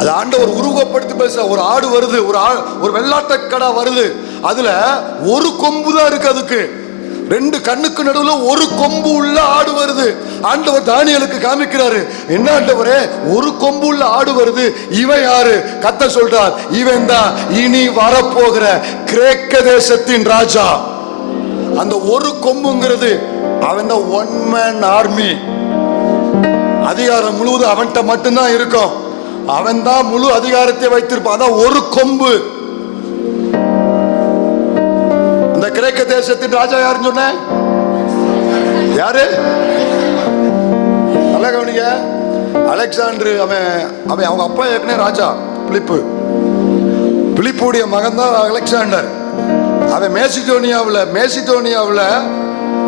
அது ஆண்டவர் உருவப்படுத்தி பேச. ஒரு ஆடு வருது, ஒரு வெள்ளாட்டுக்கடா வருது. அதுல ஒரு கொம்பு தான் இருக்கு. அதுக்கு 2 கண்ணுக்கு நடுவுல ஒரு கொம்பு உள்ள ஆடு வருது. ஆண்டவர் தானியேலுக்கு காமிக்கிறாரு. என்ன ஆண்டவரே, ஒரு கொம்பு உள்ள ஆடு வருது, இவன் யாரு? கர்த்தர் சொல்றார், இவன் தான் இனி வரப்போகிற கிரேக்க தேசத்தின் ராஜா. அந்த ஒரு கொம்புங்கிறது அவன் தான் ஒன் மேன் ஆர்மி. அதிகாரம் முழுவதும் அவன்கிட்ட மட்டும்தான் இருக்கும். அவன் தான் முழு அதிகாரத்தை வைத்திருப்பான். அதான் ஒரு கொம்பு. இந்த கிரேக்க தேசத்தின் ராஜா யாருன்னு சொன்ன? யாரு? நல்லா கவனிங்க. அலெக்சாண்டர். அவன் அவங்க அப்பா ஏற்கனவே ராஜா பிலிப்பு. பிலிப்புடைய மகன் தான் அலெக்சாண்டர். அவன் மேசிடோனியாவில்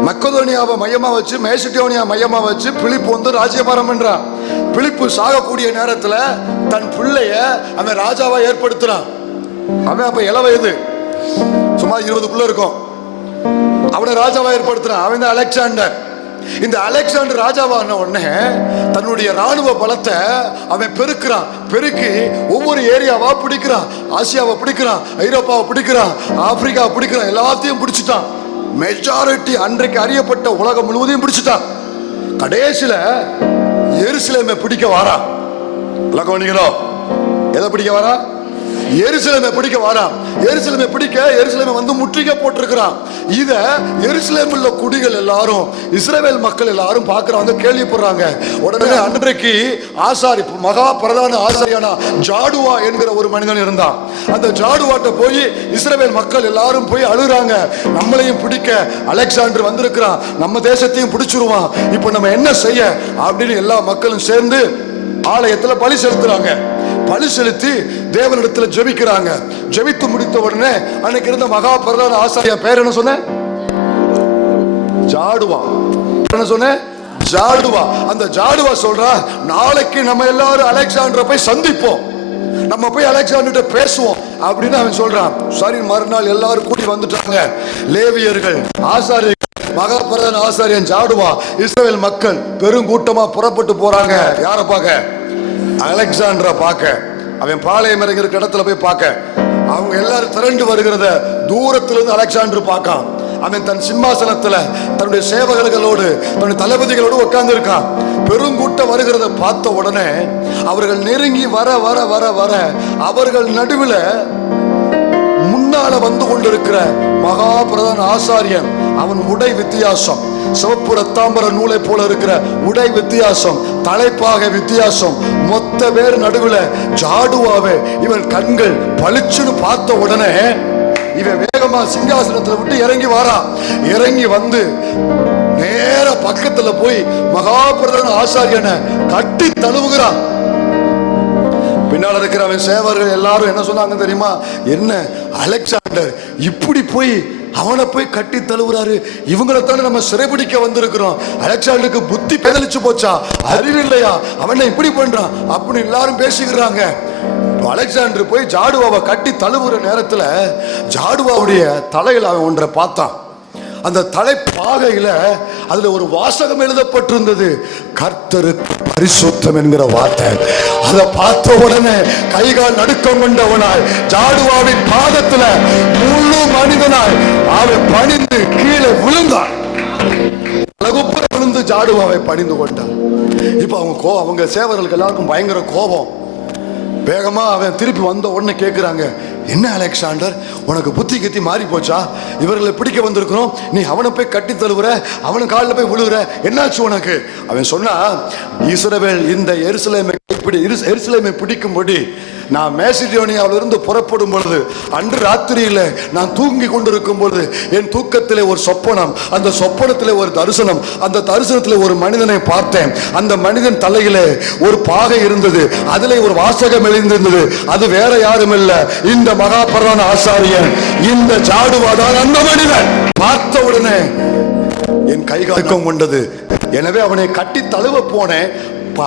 மக்கதோனியாவை மையமா வச்சு, மேசிடோனியா மையமா வச்சு பிலிப்பு ராஜ்யபாரம் பண்றான். பிலிப்பு சாகக்கூடிய நேரத்துல தன் பிள்ளைய அவன் ராஜாவா ஏற்படுத்துறான். அவன் அப்ப இள வயது, சுமார் 20 இருக்கும். அவனை ராஜாவா ஏற்படுத்துறான். அவன் தான் அலெக்சாண்டர். இந்த அலெக்சாண்டர் ராஜாவான உடனே தன்னுடைய ராணுவ பலத்தை அவன் பெருக்கி ஒவ்வொரு ஏரியாவா பிடிக்கிறான். ஆசியாவை பிடிக்கிறான், ஐரோப்பாவை பிடிக்கிறான், ஆப்பிரிக்காவை பிடிக்கிறான். எல்லாத்தையும் பிடிச்சிட்டான். மெஜாரிட்டி அன்றைக்கு அறியப்பட்ட உலகம் முழுவதையும் பிடிச்சிட்டான். கடைசியில எருசலேமை பிடிக்க வாரா. கவனிக்கிறோம். எதை பிடிக்க வாரா? எருசலேமை பிடிக்க வாராம். எருசலேமை பிடிக்க எருசலேமை முற்றுகை போட்டிருக்கிறான். இத எருசலேமில் குடிகள் எல்லாரும், இஸ்ரவேல் மக்கள் எல்லாரும் பார்க்கறாங்க, கேள்விப்படுறாங்க. உடனே அன்றைக்கு ஆசாரி, மகா பிரதான ஆசாரியான ஜாடுவா என்கிற ஒரு மனிதன் இருந்தான். அந்த ஜாடுவாட்ட போய் இஸ்ரவேல் மக்கள் எல்லாரும் போய் அழுறாங்க. நம்மளையும் பிடிக்க அலெக்சாண்டர் வந்திருக்கிறான், நம்ம தேசத்தையும் பிடிச்சிருவான், இப்ப நம்ம என்ன செய்ய அப்படின்னு எல்லா மக்களும் சேர்ந்து ஆலயத்துல பலி செலுத்துறாங்க. பலி செலுத்தி தேவனிடத்துல ஜெபிக்கிறாங்க. ஜெபித்து முடித்த உடனே அன்னைக்கு இருந்த மகா பிரதான ஆசாரியா பேர் என்ன சொன்ன? ஜாடுவா. என்ன சொன்ன? ஜாடுவா. அந்த ஜாடுவா சொல்றா, நாளைக்கு நம்ம எல்லாரும் அலெக்சாண்டரை போய் சந்திப்போம், நம்ம போய் அலெக்சாண்டர் பேசுவோம் அப்படின்னு அவன் சொல்றான். சரி, மறுநாள் எல்லாரும் கூட்டி வந்துட்டாங்க. லேவியர்கள், ஆசாரியர்கள், மகா பிரதான ஆசாரியன் ஜாடுவா, இஸ்ரவேல் மக்கள் பெருங்கூட்டமா புறப்பட்டு போறாங்க. யாரை பார்க்க? அலெக்சாண்டரை பார்க்க. அவன் பாளையம் இறங்கிற இடத்துல போய் பார்க்க. அவங்க எல்லாரும் திரண்டு வருகிறத தூரத்திலிருந்து அலெக்சாண்டர் பார்க்கான். அவன் தன் சிம்மாசனத்துல தன்னுடைய சேவகர்களோடு, தன்னுடைய தளபதிகளோடு உட்கார்ந்து இருக்கான். பெருங்கூட்டம் வருகிறத பார்த்த உடனே அவர்கள் நெருங்கி வர வர வர வர அவர்கள் நடுவில் பின்னால வந்து கொண்டிருக்கிற மகா பிரதான ஆசாரியன், அவன் உடை வித்தியாசம், சிவப்பு ரத்தாம்பர நூலை போல இருக்கிற உடை வித்தியாசம், தலைப்பாக வித்தியாசம், மொத்த பேர் நடுவுல ஜாடுவாவே இவன் கண்கள் பளிச்சுன்னு பார்த்த உடனே இவன் வேகமா சிங்காசனத்துல விட்டு இறங்கி வாரா. இறங்கி வந்து நேர பக்கத்துல போய் மகாபிரதான ஆசாரியனை கட்டி தழுவுகிறான். பின்னால இருக்கிற அவன் சேவர்கள் எல்லாரும் என்ன சொன்னாங்க தெரியுமா? என்ன அலெக்சாண்டர் இப்படி போய் அவனை போய் கட்டி தழுவுறாரு, இவங்களைத்தானே நம்ம சிறைபிடிக்க வந்திருக்கிறோம், அலெக்சாண்டருக்கு புத்தி பேதலிச்சு போச்சா, அறிவில்லையா, அவனை இப்படி பண்றான் அப்படின்னு எல்லாரும் பேசிக்கிறாங்க. அலெக்சாண்டர் போய் ஜாடுவாவை கட்டி தழுவுற நேரத்துல ஜாடுவாவுடைய தலையில அவன் ஒன்றை பார்த்தான். அந்த தலைப்பாகையில அதுல ஒரு வாசகம் எழுதப்பட்டிருந்தது, கர்த்தருக்கு பரிசுத்தம் என்கிற வார்த்தை. அதை பார்த்த உடனே கைகால் நடுக்கம் கொண்டவனாய் ஜாடுவாவின் பாதத்துல முழு மனிதனாய் அவன் பணிந்து கீழே விழுந்தான். அழகுப்புற விழுந்து ஜாடுவாவை பணிந்து கொண்டான். இப்ப அவங்க சேவர்களுக்கு எல்லாருக்கும் பயங்கர கோபம். வேகமா அவன் திருப்பி வந்த உடனே கேட்கிறாங்க, என்ன அலெக்சாண்டர் உனக்கு புத்தி கத்தி மாறி போச்சா? இவர்களை பிடிக்க வந்திருக்கிறோம், நீ அவனை போய் கட்டி தழுவுற, அவனு காலில் போய் விழுகுற, என்னாச்சு உனக்கு? அவன் சொன்னா, இஸ்ரவேல் இந்த எருசலேமை பிடிக்கும்படி நான் மேசிடோனியாவிலிருந்து புறப்படும் பொழுது அன்று ராத்திரியில நான் தூங்கி கொண்டிருக்கும் பொழுது என் தூக்கத்திலே ஒரு சொப்பனம், அந்த சொப்பனத்திலே ஒரு தரிசனம், அந்த தரிசனத்திலே ஒரு மனிதனை பார்த்தேன். அந்த மனிதன் தலையிலே ஒரு பாகை இருந்தது, அதிலே ஒரு வாசகம் எழுந்திருந்தது. அது வேற யாரும் இல்ல, இந்த மகாபிரதான ஆசாரியன், இந்த ஜாடுவாதான் அந்த மனிதன். பார்த்த உடனே என் கைகாக்கம் கொண்டது. எனவே அவனை கட்டி தழுவ போனேன்,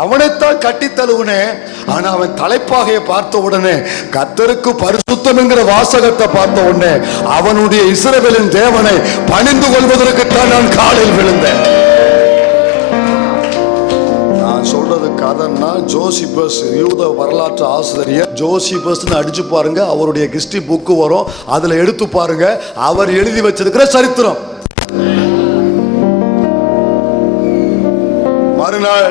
அவனைத்தான் கட்டி தழுவுனேன். ஆனா அவன் தலைப்பாகையை பார்த்த உடனே, கர்த்தருக்கு பரிசுத்தம் என்கிற வாசகத்தை பார்த்த உடனே அவனுடைய இஸ்ரவேலின் தேவனை பணிந்து கொள்வதற்குத்தான் நான் காலில் விழுந்தேன். நான் சொல்றது கதைன்னா ஜோசிபஸ், யூத வரலாற்று ஆசிரியர் ஜோசிபஸ் அடிச்சு பாருங்க, அவருடைய ஹிஸ்டரி புக்கு வரும், அதுல எடுத்து பாருங்க, அவர் எழுதி வச்சிருக்கிற சரித்திரம். மறுநாள்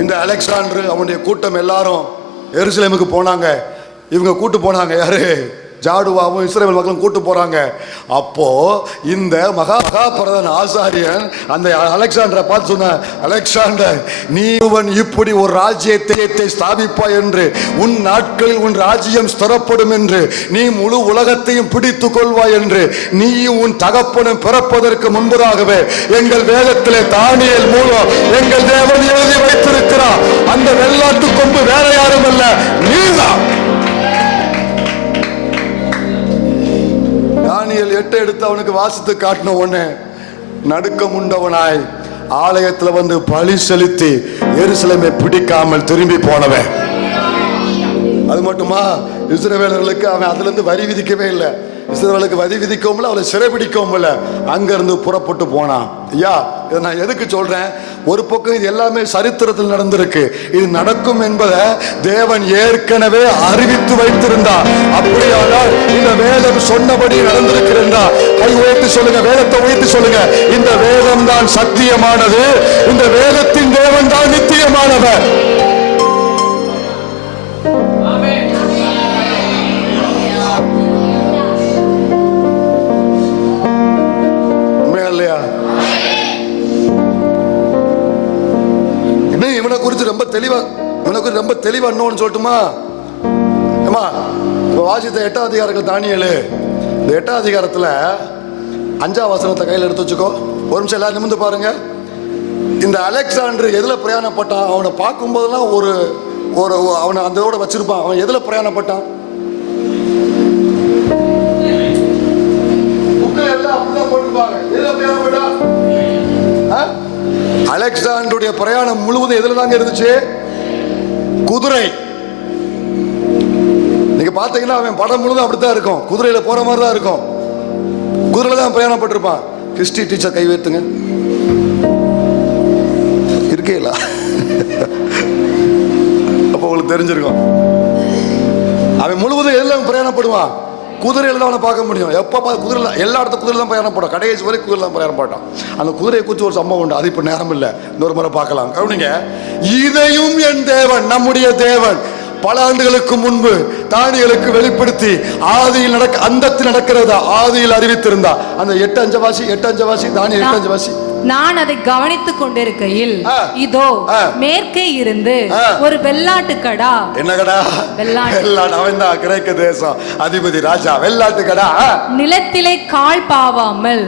இந்த அலெக்சாண்டர் அவனுடைய கூட்டம் எல்லாரும் எருசலேமுக்கு போனாங்க. இவங்க கூட்டு போனாங்க, யாரு? ஜாடுவாவும் இஸ்ரவேல் மக்களும் கூட்டு போறாங்க. அப்போ இந்த மகாபிரதான ஆசாரியன் அந்த அலெக்சாண்டரை பார்த்து சொன்ன, அலெக்சாண்டர் நீ இப்படி ஒரு ராஜ்யத்தை ஸ்தாபிப்பாய் என்று, உன் நாட்களில் உன் ராஜ்யம் ஸ்திரப்படும் என்று, நீ முழு உலகத்தையும் பிடித்துக் கொள்வாய் என்று நீயும் உன் தகப்பனும் பிறப்பதற்கு முன்பதாகவே எங்கள் வேதத்திலே தானியேல் மூலம் எங்கள் தேவன் எழுதி வைத்திருக்கிறார். அந்த வெள்ளாட்டு கொம்பு வேற யாரும் அல்ல, நீதான். தானியேல் 8 எடுத்து அவனுக்கு வாசித்து காட்டின உடனே நடுக்கம் உண்டவனாய் ஆலயத்தில் வந்து பலி செலுத்தி எருசலேமை பிடிக்காமல் திரும்பி போனவன். அது மட்டுமா, இஸ்ரவேலர்களுக்கு அவன் அதுல இருந்து வரி விதிக்கவே இல்லை, இஸ்ரவேலுக்கு வரி விதிக்கவும் இல்லை, அவளை சிறைபிடிக்கவும் இல்லை, அங்கிருந்து புறப்பட்டு போனான். ஐயா, இதை நான் எதுக்கு சொல்றேன்? ஒரு பக்கம் இது எல்லாமே சரித்திரத்தில் நடந்திருக்கு, இது நடக்கும் என்பதை தேவன் ஏற்கனவே அறிவித்து வைத்திருந்தார். அப்படியானால் இந்த வேதம் சொன்னபடி நடந்திருக்கிறதா? கை உயர்த்தி சொல்லுங்க, வேதத்தை உயர்த்தி சொல்லுங்க, இந்த வேதம் தான் சத்தியமானது, இந்த வேதத்தின் தேவன் தான் நித்தியமானவர். இவனை குறித்து ரொம்ப தெளிவா இன்னொன்னு சொல்லட்டுமா? வாசித்த 8ஆம் அதிகாரத்தில் தானியேல், இந்த 8ஆம் அதிகாரத்துல 5ஆம் வசனத்தை கையில் எடுத்து வச்சுக்கோ. ஒரு நிமிஷம் எல்லாரும் நிமிர்ந்து பாருங்க. இந்த அலெக்சாண்டர் எதுல பிரயாணப்பட்டான்? அவனை பார்க்கும் போதெல்லாம் ஒரு அவனை அந்த வச்சிருப்பான். அவன் எதுல பிரயாணப்பட்டான்? அலெக்சாண்டருடைய பிரயாணம் முழுவதும் எதுல தாங்க இருந்துச்சு? குதிரை. நீங்க பாத்தீங்கன்னா அவன் படம் முழுவதும் அப்படித்தான் இருக்கும், குதிரையில போற மாதிரி தான் இருக்கும், குதிரையில தான் பிரயாணப்பட்டிருப்பான். கிறிஸ்டி டீச்சர் கை வைத்துங்க, இருக்கேல அப்ப உங்களுக்கு தெரிஞ்சிருக்கும். அவன் முழுவதும் எதுல பிரயாணப்படுவான்? குதிரையில தான் அவனை பார்க்க முடியும். எப்போ குதிரை, எல்லா இடத்துல குதிரை தான் பிரயாணப்படும், கடைசி வரை குதிரை தான் பிரயாணப்பட்டான். அந்த குதிரையை குறித்து ஒரு சம்பவம் உண்டு, அது இப்போ நேரம் இல்லை, இன்னொரு முறை பார்க்கலாம். கவனிங்க, இதையும் என் தேவன், நம்முடைய தேவன் பல ஆண்டுகளுக்கு முன்பு தானியேலுக்கு வெளிப்படுத்தி ஆதியில் அந்தத்தில் நடக்கிறதா ஆதியில் அறிவித்திருந்தா. அந்த 8:5 வாசி தானியேல் 8:5 வாசி. நான் அதை கவனித்துக் கொண்டிருக்கையில் இதோ மேற்கே இருந்து ஒரு வெள்ளாட்டு கடா. என்ன கடா? வெள்ளாடு. அவன் தான் கிரேக்க தேசம் அதிபதி ராஜா. வெள்ளாட்டு கடா நிலத்திலே கால் பாவாமல்,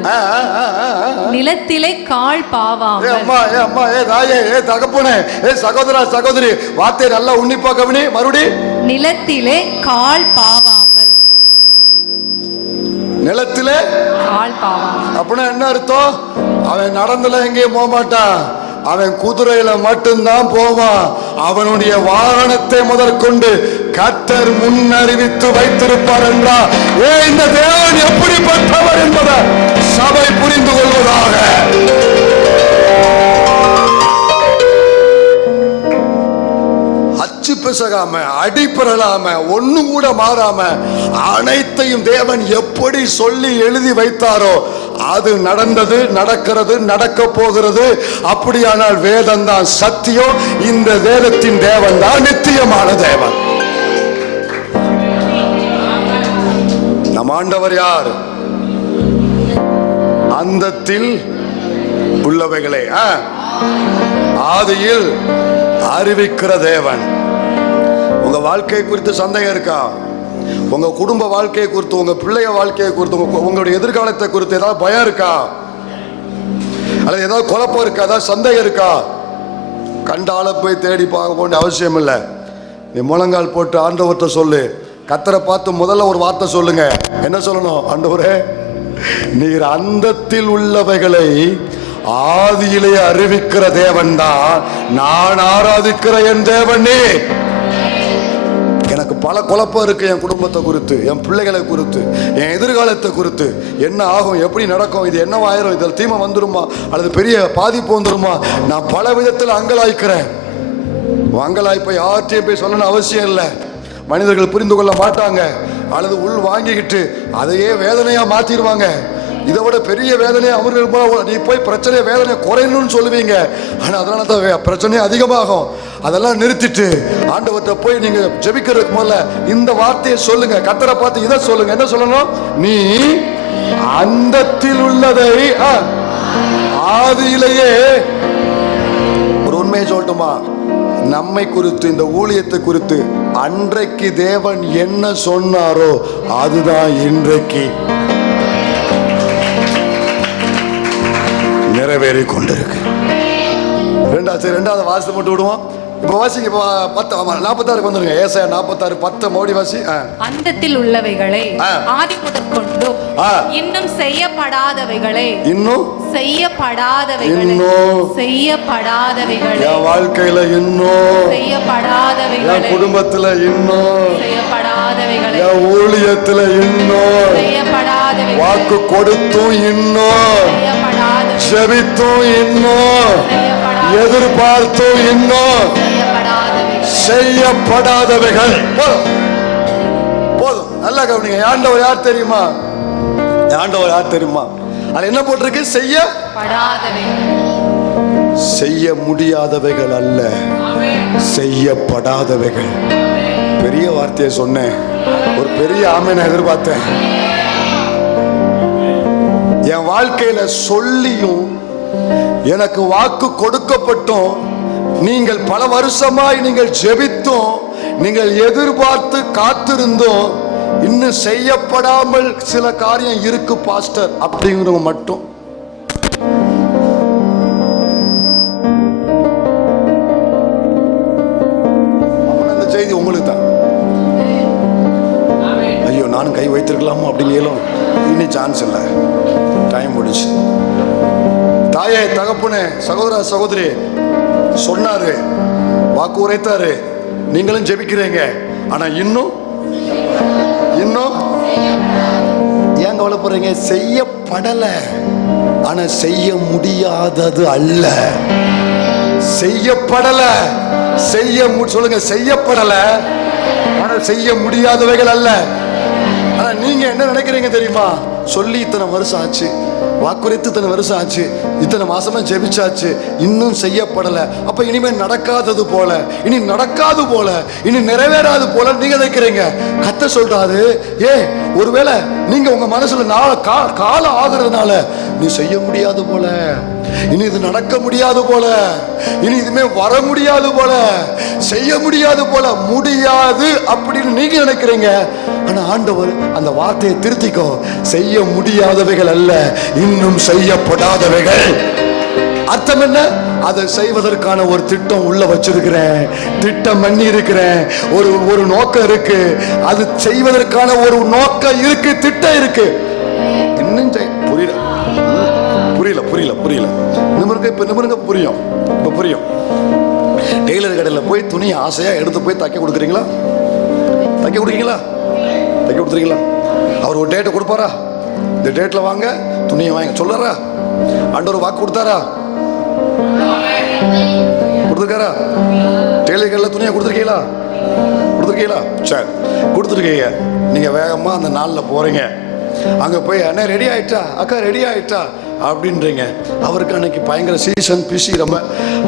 நிலத்திலே கால் பாவாமல். அம்மா தாயே, தகப்பனே, சகோதரா சகோதரி, வார்த்தை நல்லா உன்னிப்பா கவனி. மறுபடி நிலத்திலே கால் பாவாமல், நிலத்திலே கால் பாவாமல். அப்படின்னா என்ன அர்த்தம்? அவன் நடந்துல எங்கேயும் போக மாட்டான், அவன் குதிரையில மட்டும்தான் போவான். அவனுடைய வாகனத்தை முதற்கொண்டு கர்த்தர் முன்னறிவித்து வைத்திருப்பார் என்றால் இந்த தேவன் எப்படிப்பட்டவர் என்பதை சபை புரிந்து கொள்வதாக. அச்சு பிசகாம, அடிப்பரலாம, ஒண்ணு கூட மாறாம அனைத்தையும் தேவன் எப்படி சொல்லி எழுதி வைத்தாரோ அது நடந்தது, நடக்கிறது, நடக்க போகிறது. அப்படியானால் வேதம் தான் சத்தியம். இந்த வேதத்தின் தேவன் தான் நித்தியமான தேவன். நம் ஆண்டவர் யார்? அந்தத்தில் உள்ளவைகளை ஆதியில் அறிவிக்கிற தேவன். உங்க வாழ்க்கை குறித்து சந்தேகம் இருக்கா? உங்க குடும்ப வாழ்க்கையை குறித்து, உங்க பிள்ளைய வாழ்க்கையை குறித்து, உங்களுடைய எதிர்காலத்தை குறித்து ஏதாவது பயம் இருக்கா? அல்லது ஏதாவது குழப்பம் இருக்கா? ஏதாவது சந்தேகம் இருக்கா? கண்டால போய் தேடி பார்க்க வேண்டிய அவசியம் இல்லை. நீ முழங்கால் போட்டு ஆண்டவர்கிட்ட சொல்லு. கர்த்தரை பார்த்து முதல்ல ஒரு வார்த்தை சொல்லுங்க. என்ன சொல்லணும்? ஆண்டவரே, நீர் அந்தத்தில் உள்ளவைகளை ஆதியிலே அறிவிக்கிற தேவன் தான் நான் ஆராதிக்கிற என் தேவன். எனக்கு பல குழப்பம் இருக்கு, என் குடும்பத்தை குறித்து, என் பிள்ளைகளை குறித்து, என் எதிர்காலத்தை குறித்து. என்ன ஆகும், எப்படி நடக்கும், இது என்னவாயிரும், இதில் தீமை வந்துருமா அல்லது பெரிய பாதிப்பு வந்துருமா? நான் பல விதத்தில் அங்கலாய்க்கிறேன். அங்கலாய்ப்பை யார்ட்டையும் போய் சொல்லணும் அவசியம் இல்லை. மனிதர்கள் புரிந்து கொள்ள மாட்டாங்க, அல்லது உள் வாங்கிக்கிட்டு அதையே வேதனையா மாத்திடுவாங்க. இதை விட பெரிய வேதனையை அவர்கள் நீ போய் பிரச்சனையை வேதனை குறையணும்னு சொல்லுவீங்க. ஆனால் அதனால தான் பிரச்சனையே அதிகமாகும். அதெல்லாம் நிறுத்திட்டு ஆண்டவர்கிட்ட போய் நீங்க ஜெபிக்கிறதுக்கு முதல்ல இந்த வார்த்தையை சொல்லுங்க. கர்த்தரை பார்த்து இதை சொல்லுங்க. என்ன சொல்லணும்? நீ அந்தத்தில் உள்ளதை ஆதியிலேயே. ஒரு உண்மையை சொல்லட்டுமா? நம்மை குறித்து, இந்த ஊழியத்தை குறித்து அன்றைக்கு தேவன் என்ன சொன்னாரோ அதுதான் இன்றைக்கு நிறைவேறி கொண்டிருக்கு. ரெண்டாவது வாசித்து மட்டும் விடுவோம். இப்ப வாசிங்க. இப்ப 46 வந்துருங்க. ஏசாயா 46:10 மோடி வாசி. அந்தத்தில் உள்ளவைகளை ஆதி முதற்கொண்டு இன்னும் செய்யப்படாதவைகளை, இன்னும் செய்யப்படாதவைகளை, செய்யப்படாதவைகளை, என் வாழ்க்கையில இன்னும் செய்யப்படாதவைகளை, என் குடும்பத்துல இன்னும் செய்யப்படாதவைகளை, என் ஊழியத்துல இன்னும் செய்யப்படாதவைகளை, வாக்கு கொடுத்தும் இன்னும் செய்யப்படாதவைகளை, செபித்தும் இன்னும் எதிர்பார்த்தும் இன்னும் செய்யப்படாதவைகள். போதும். நல்லா கவனிங்க. ஆண்டவர் யார் தெரியுமா? ஆண்டவர் யார் தெரியுமா? அது என்ன போட்டிருக்கு? செய்ய முடியாதவைகள் அல்ல, செய்யப்படாதவைகள். பெரிய வார்த்தையை சொன்னேன். ஒரு பெரிய ஆமெனை எதிர்பார்த்தேன். என் வாழ்க்கையில சொல்லியும் எனக்கு வாக்கு கொடுக்கப்பட்டும், நீங்கள் பல வருஷமாய் நீங்கள் ஜெபித்தும், நீங்கள் எதிர்பார்த்து காத்திருந்தோம், இன்னும் செய்யப்படாமல் சில காரியம் இருக்கு பாஸ்டர் அப்படிங்கிறவங்க மட்டும் இந்த செய்தி உங்களுக்கு தான். ஐயோ நானும் கை வைத்திருக்கலாமோ அப்படிங்களும் இனி சான்ஸ் இல்லை, டைம் முடிச்சு. தாயே, தகப்பனே, சகோதர சகோதரி, சொன்னாரு, வாக்கு உரைத்தாரு, நீங்களும் ஜெபிக்கிறீங்க. ஆனா இன்னும் ஏன் கவலைப்படுறீங்க? செய்யப்படல. ஆனா செய்ய முடியாதது அல்ல. செய்யப்படல, சொல்லுங்க. செய்யப்படல, ஆனா செய்ய முடியாதவைகள் அல்ல. ஆனா நீங்க என்ன நினைக்கிறீங்க தெரியுமா? சொல்லி இத்தனை வருஷம் ஆச்சு, வாக்குரைத்து இத்தனை வருஷம் ஆச்சு, இத்தனை மாசமா ஜெபிச்சாச்சு, இன்னும் செய்யப்படலை. அப்ப இனிமேல் நடக்காதது போல, இனி நடக்காது போல, இனி நிறைவேறாது போல நீங்க நினைக்கிறீங்க. கர்த்தர் சொல்றாரு, ஒருவேளை நீங்க உங்க மனசுல காலம் ஆகுறதுனால நீ செய்ய முடியாது போல, இனி இது நடக்க முடியாது போல, இனி இதுமே வர முடியாது போல, செய்ய முடியாது போல, முடியாது அப்படின்னு நீங்க நினைக்கிறீங்க. ஆனா ஆண்டவர் அந்த வார்த்தையை திருத்திக்கோ, செய்ய முடியாதவைகள் அல்ல, இன்னும் செய்யப்படாதவைகள். அர்த்தம் என்ன? அதை செய்வதற்கான ஒரு திட்டம் உள்ள வச்சிருக்கிறேன், திட்டம் பண்ணி இருக்கிறேன், ஒரு நோக்கம் இருக்கு, அது செய்வதற்கான ஒரு நோக்கம் இருக்கு, திட்டம் இருக்கு. இன்னும் புரியல புரியல புரியல புரியல நிமிருங்க புரியும். இப்ப புரியும். டெய்லர் கடையில் போய் துணி ஆசையா எடுத்து போய் தைக்க கொடுக்குறீங்களா? தைக்க கொடுக்கீங்களா? தைக்க கொடுத்துறீங்களா? அவர் ஒரு டேட்டை கொடுப்பாரா? இந்த டேட்ல வாங்க துணியை வாங்க சொல்றாரா? ஆண்டவர் வாக்கு கொடுத்தாரா? கொடுத்துருக்காரா? டெய்லர் கடையில் துணியை கொடுத்துருக்கீங்களா? கொடுத்துருக்கீங்களா? சரி, கொடுத்துருக்கீங்க. நீங்க வேகமா அந்த நாளில் போறீங்க, அங்க போய் அண்ணா ரெடி ஆயிட்டா, அக்கா ரெடி ஆயிட்டா அப்படின்றீங்க. அவருக்கு அன்னைக்கு பயங்கர சீசன் பிசி, ரொம்ப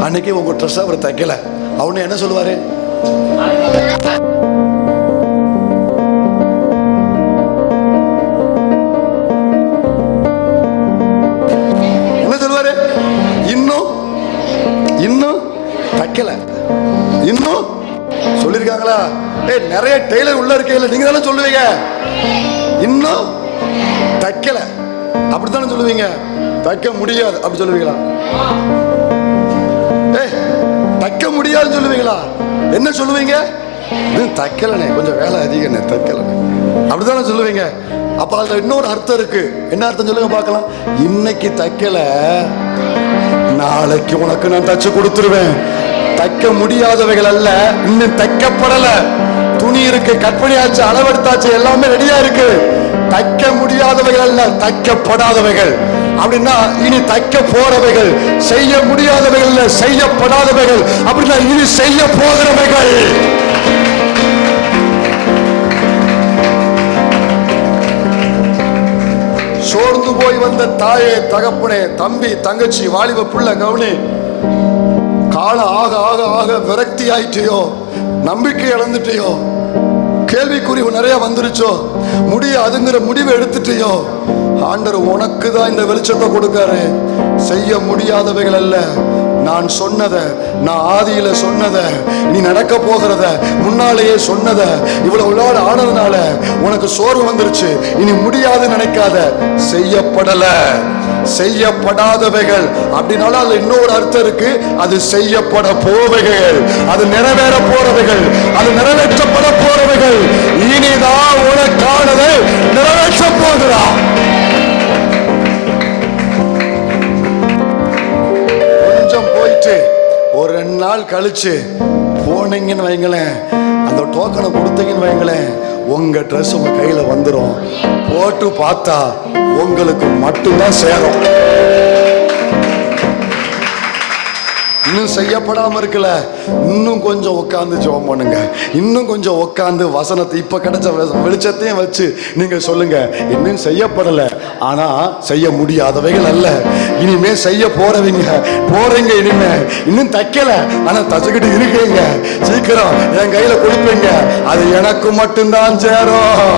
அன்னைக்கு உங்க ட்ரெஸ் அவர் தைக்கல. அவனு என்ன சொல்லுவாரு? என்ன சொல்லுவாரு? இன்னும் தைக்கல. இன்னும் சொல்லிருக்காங்களா? நிறைய டெய்லர் உள்ள இருக்கையில நீங்க தானே சொல்லுவீங்க, இன்னும் தைக்கல அப்படித்தானே சொல்லுவீங்க. தைக்க முடியாது அப்படி சொல்லுவீங்களா? தைக்க முடியாதுன்னு சொல்லுவீங்களா? என்ன சொல்லுவீங்க? தைக்கலனே, கொஞ்சம் வேலை அதிகம், தைக்கலனே அப்படித்தானே சொல்லுவீங்க. அப்ப அதுல இன்னொரு அர்த்தம் இருக்கு. என்ன அர்த்தம் சொல்லுங்க பார்க்கலாம். இன்னைக்கு தைக்கல, நாளைக்கு உனக்கு நான் தச்சு கொடுத்துருவேன். தைக்க முடியாதவைகள் அல்ல, இன்னும் தைக்கப்படல. துணி இருக்கு, கற்பனையாச்சு, அளவெடுத்தாச்சு, எல்லாமே ரெடியா இருக்கு. தைக்க முடியாதவைகள் அல்ல, தைக்கப்படாதவைகள். அப்படின்னா இனி தைக்க போறவைகள், செய்ய முடியாதவைகள், செய்யப்படாதவைகள். அப்படின்னா இனி செய்ய போகிறவைகள். சோர்ந்து போய் வந்த தாயே, தகப்பனே, தம்பி, தங்கச்சி, வாலிப பிள்ளை, கவனி. காலம் ஆக ஆக ஆக விரக்தி ஆயிட்டியோ, நம்பிக்கை இழந்துட்டியோ, கேள்விக்குறி நிறைய வந்துருச்சோ, முடியாதுங்கிற முடிவை எடுத்துட்டியோ, ஆண்டவர் உனக்கு தான் இந்த வெளிச்சத்தை கொடுக்காரு. செய்ய முடியாதவைகள் அல்ல, நான் சொன்னத, நான் ஆதியில சொன்னத, நீ நடக்க போகிறத, முன்னாலேயே சொன்னத, இவ்வளவு நாள் ஆனதுனால உனக்கு சோர்வு வந்துருச்சு, இனி முடியாது நினைக்காத. செய்யப்படல, செய்யப்படாதவைகள் அப்படின்னால அதுல இன்னொரு அர்த்தம் இருக்கு. அது செய்யப்பட போவைகள், அது நிறைவேற போறவைகள், அது நிறைவேற்றப்பட போறவைகள். இனிதான் உனக்கானதை நிறைவேற்ற போகிறான். கொஞ்சம் போயிட்டு ஒரு 2 நாள் கழிச்சு போனீங்கன்னு வைங்களேன், அந்த டோக்கனை கொடுத்தீங்கன்னு வைங்களேன், உங்க ட்ரெஸ் உங்க கையில வந்துடும். போட்டு பார்த்தா உங்களுக்கு மட்டும்தான் சேரும். இன்னும் செய்யப்படாம இருக்கல, இன்னும் கொஞ்சம் உட்காந்து ஜெபம் பண்ணுங்க, இன்னும் கொஞ்சம் உட்காந்து வசனத்தை, இப்ப கிடைச்ச வெளிச்சத்தையும் வச்சு நீங்க சொல்லுங்க, இன்னும் செய்யப்படல, ஆனா செய்ய முடியாதவைகள் அல்ல, இனிமே செய்ய போறீங்க. இனிமே இன்னும் தைக்கல, ஆனா தச்சுக்கிட்டு இருக்கீங்க, சீக்கிரம் என் கையில கொடுப்பீங்க. அது எனக்கு மட்டும்தான் சேரும்,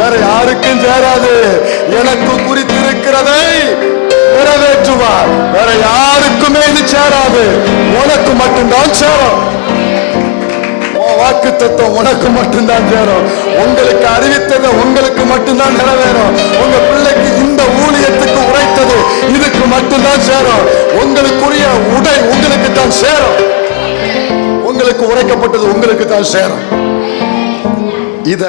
வேற யாருக்கும் சேராது. எனக்கு குறித்திருக்கிறதை நிறைவேற்றுவார், வேற யாருக்குமே இது சேராது, உனக்கு மட்டும்தான் சேரும். வாக்கு தத்துவம் உனக்கு மட்டும்தான் சேரும். உங்களுக்கு அறிவித்தது உங்களுக்கு மட்டும்தான் நிறைவேறும். உங்க பிள்ளைக்கு இந்த ஊழியத்துக்கு உரைத்தது இதுக்கு மட்டும்தான் சேரும். உங்களுக்குரிய உடை உங்களுக்கு தான் சேரும். உங்களுக்கு உரைக்கப்பட்டது உங்களுக்கு தான் சேரும். இத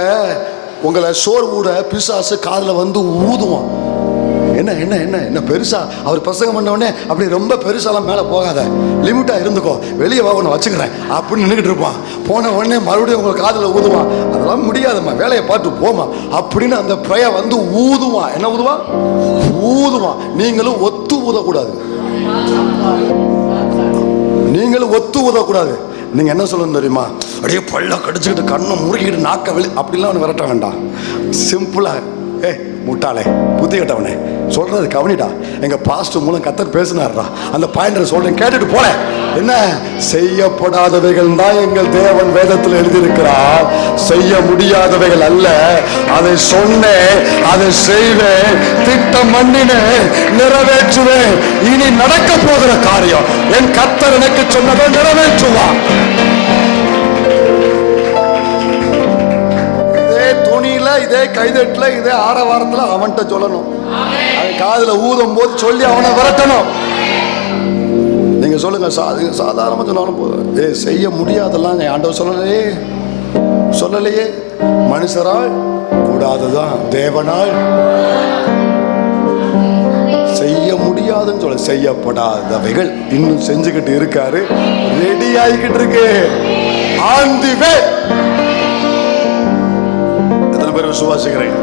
உங்களை சோர்வுட பிசாசு காதுல வந்து ஊதுவான். என்ன என்ன என்ன என்ன பெருசா அவர் பிரசங்கம் பண்ண உடனே அப்படி ரொம்ப பெருசாலாம் மேலே போகாத, லிமிட்டா இருந்துக்கோ, வெளியே வா உன்னை வச்சுக்கிறேன் அப்படின்னு நின்றுக்கிட்டு இருப்பான். போன உடனே மறுபடியும் உங்க காதில் ஊதுவான். அதெல்லாம் முடியாதுமா, வேலையை பார்த்து போமா அப்படின்னு அந்த பிரய வந்து ஊதுவான். என்ன ஊதுவான்? ஊதுவான். நீங்களும் ஒத்து ஊதக்கூடாது, நீங்களும் ஒத்து ஊதக்கூடாது. நீங்க என்ன சொல்லணும் தெரியுமா? அப்படியே பல்ல கடிச்சுக்கிட்டு கண்ணை முறுக்கிட்டு நாக்க வெளி அப்படிலாம் விரட்ட வேண்டாம். சிம்பிளா முட்டாளே, புத்தி கட்டவனே, சொல்றது கவனிடா. எங்க பாஸ்டர் மூலம் கத்தர் பேசினார்டா, அந்த பாயிண்டர் சொல்றேன், கேட்டுட்டு போல. என்ன செய்யப்படாதவைகள் தான் எங்கள் தேவன் வேதத்தில் எழுதியிருக்கிறார், செய்ய முடியாதவைகள் அல்ல. அதை சொன்னேன், அதை செய்வேன், திட்டம் பண்ணினேன், நிறைவேற்றுவேன். இனி நடக்க போகிற காரியம் என் கத்தர் எனக்கு சொன்னதை நிறைவேற்றுவான். இதே கைதட்டுல, இதே ஆரவாரத்துல அவன்கிட்ட சொல்லணும். அவன் காதுல ஊதும் போது சொல்லி அவனை விரட்டணும். நீங்க சொல்லுங்க, சாதாரணமா சொன்னாலும் போதும். செய்ய முடியாதெல்லாம் ஆண்டவர் சொல்லலையே. மனுஷரால் கூடாததான் தேவனால் செய்ய முடியாதுன்னு சொல்ல. செய்யப்படாதவைகள் இன்னும் செஞ்சுக்கிட்டு இருக்காரு, ரெடி ஆகிக்கிட்டு இருக்கு. ஆன் தி வே. விசுவாசிக்கிறேன்.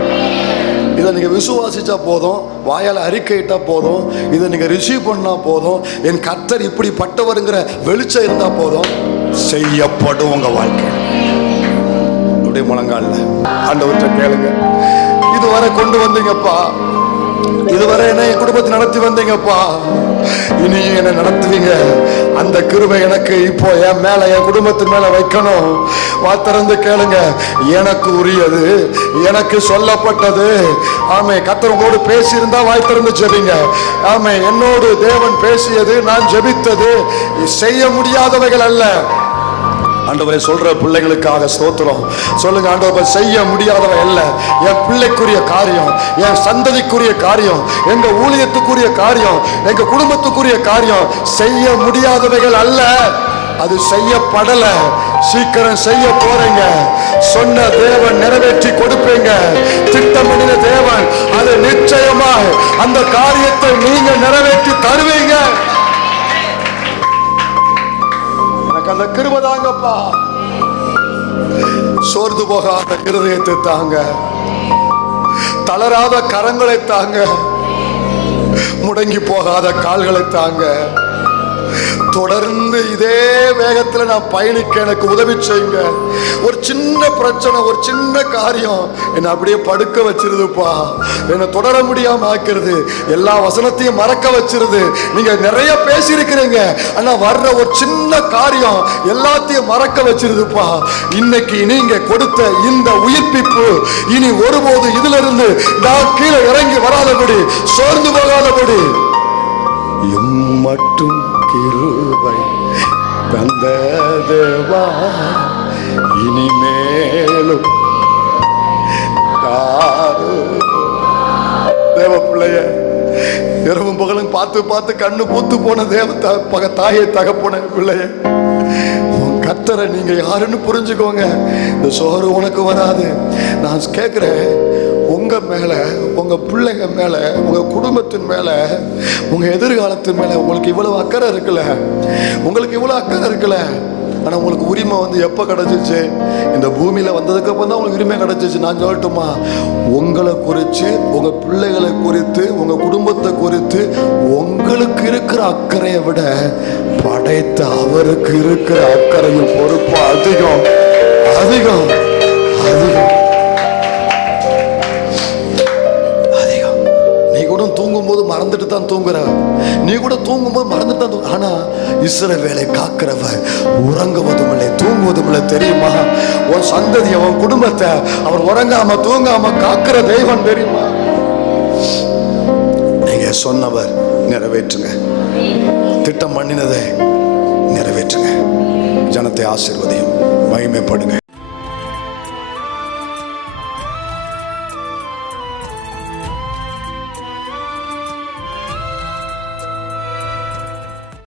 இதை நீங்க விசுவாசிச்சா போதும், வாயால அறிக்கையிட்டா போதும், இதை நீங்க ரிசீவ் பண்ணா போதும். என் கர்த்தர் இப்படிப்பட்டவருங்கிற வெளிச்சம் இருந்தா போதும், செய்யப்படும் உங்க வாழ்க்கை. அப்படியே முழங்கால ஆண்டவர்கிட்ட கேளுங்க. இதுவரை கொண்டு வந்தீங்கப்பா, இதுவரை என்ன என் குடும்பத்தை நடத்தி வந்தீங்கப்பா, இனி என்ன நடத்துவீங்க. அந்த கிருபை எனக்கு இப்போ என் மேல, என் குடும்பத்தின் மேல வைக்கணும். வாத்திறந்து கேளுங்க. எனக்கு உரியது, எனக்கு சொல்லப்பட்டது. ஆமே, கர்த்தர் உங்களோடு பேசியிருந்தா வாய் திறந்து ஜெபிங்க. ஆமே, என்னோடு தேவன் பேசியது, நான் ஜெபித்தது செய்ய முடியாதவைகள் அல்ல. ஆண்டவரே, சொல்ற பிள்ளைகளுக்காக ஸ்தோத்திரம். சொல்லுங்க ஆண்டவர், செய்ய முடியாதவை அல்ல. என் பிள்ளைக்குரிய காரியம், என் சந்ததிக்குரிய காரியம், எங்க ஊழியத்துக்குரிய காரியம், எங்க குடும்பத்துக்குரிய காரியம் செய்ய முடியாதவைகள் அல்ல. அது செய்யப்படல, சீக்கிரம் செய்ய போறீங்க. சொன்ன தேவன் நிறைவேற்றி கொடுப்பீங்க. திட்டம் பண்ணின தேவன் அது நிச்சயமாக அந்த காரியத்தை நீங்க நிறைவேற்றி தருவீங்க. அந்த கிருபை தாங்கப்பா. சோர்ந்து போகாத இருதயத்தை தாங்க, தளராத கரங்களை தாங்க, முடங்கி போகாத கால்களை தாங்க. தொடர்ந்து இதே வேகத்துல நான் பயணிக்க எனக்கு உதவி செய்யுங்க. ஒரு சின்ன பிரச்சனை, ஒரு சின்ன காரியம் என்னை அப்படியே படுக்க வச்சிருதுப்பா, என்னை தொடர முடியாம ஆக்கிறது, எல்லா வசனத்தையும் மறக்க வச்சிருது. நீங்க நிறைய பேசியிருக்கிறீங்க, ஆனா வர்ற ஒரு சின்ன காரியம் எல்லாத்தையும் மறக்க வச்சிருதுப்பா. இன்னைக்கு நீங்க கொடுத்த இந்த உயிர்ப்பிப்பு இனி ஒருபோது இதுல இருந்து நான் கீழே இறங்கி வராதபடி, சோர்ந்து போகாதபடி மட்டும் கிருபை தந்த தேவா, இனிமேலும் தேவ பிள்ளைய இரவும் பகலும் பார்த்து பார்த்து கண்ணு பூத்து போன தேவ தாயை தகப்பன பிள்ளைய, கர்த்தரை நீங்க யாருன்னு புரிஞ்சுக்கோங்க. இந்த சோறு உனக்கு வராது. நான் கேட்கிறேன், உங்க மேல, உங்க பிள்ளைங்க மேல, உங்க குடும்பத்தின் மேல, உங்க எதிர்காலத்தின் மேல உங்களுக்கு இவ்வளவு அக்கறை இருக்குல்ல, உங்களுக்கு இவ்வளவு அக்கறை இருக்குல்ல. ஆனா உங்களுக்கு உரிமை எப்ப கிடைச்சிச்சு? இந்த பூமியில வந்ததுக்கு அப்புறம் தான் உங்களுக்கு உரிமை கிடைச்சிச்சு. நான் சொல்லட்டுமா, உங்களை குறித்து, உங்க பிள்ளைகளை குறித்து, உங்க குடும்பத்தை குறித்து உங்களுக்கு இருக்கிற அக்கறையை விட படைத்த அவருக்கு இருக்கிற அக்கறையும் பொறுப்பு அதிகம் அதிகம் அதிகம். தூங்கும்போது மறந்துட்டு தான் தூங்குற, நீ கூட தூங்கும்போது மறந்துட்டு தான் தூங்க. ஆனா இஸ்ரவேலை காக்கிறவர் உறங்குவதும் இல்லை, தூங்குவதும் இல்லை. தெரியுமா? உன் சந்ததியை, உன் குடும்பத்தை அவர் உறங்காம தூங்காம காக்கிற தெய்வம் தெரியுமா? நீங்க சொன்னவர் நிறைவேற்றுங்க, திட்டம் பண்ணினதை நிறைவேற்றுங்க. ஜனத்தை ஆசீர்வதியும், மகிமைப்படுங்க.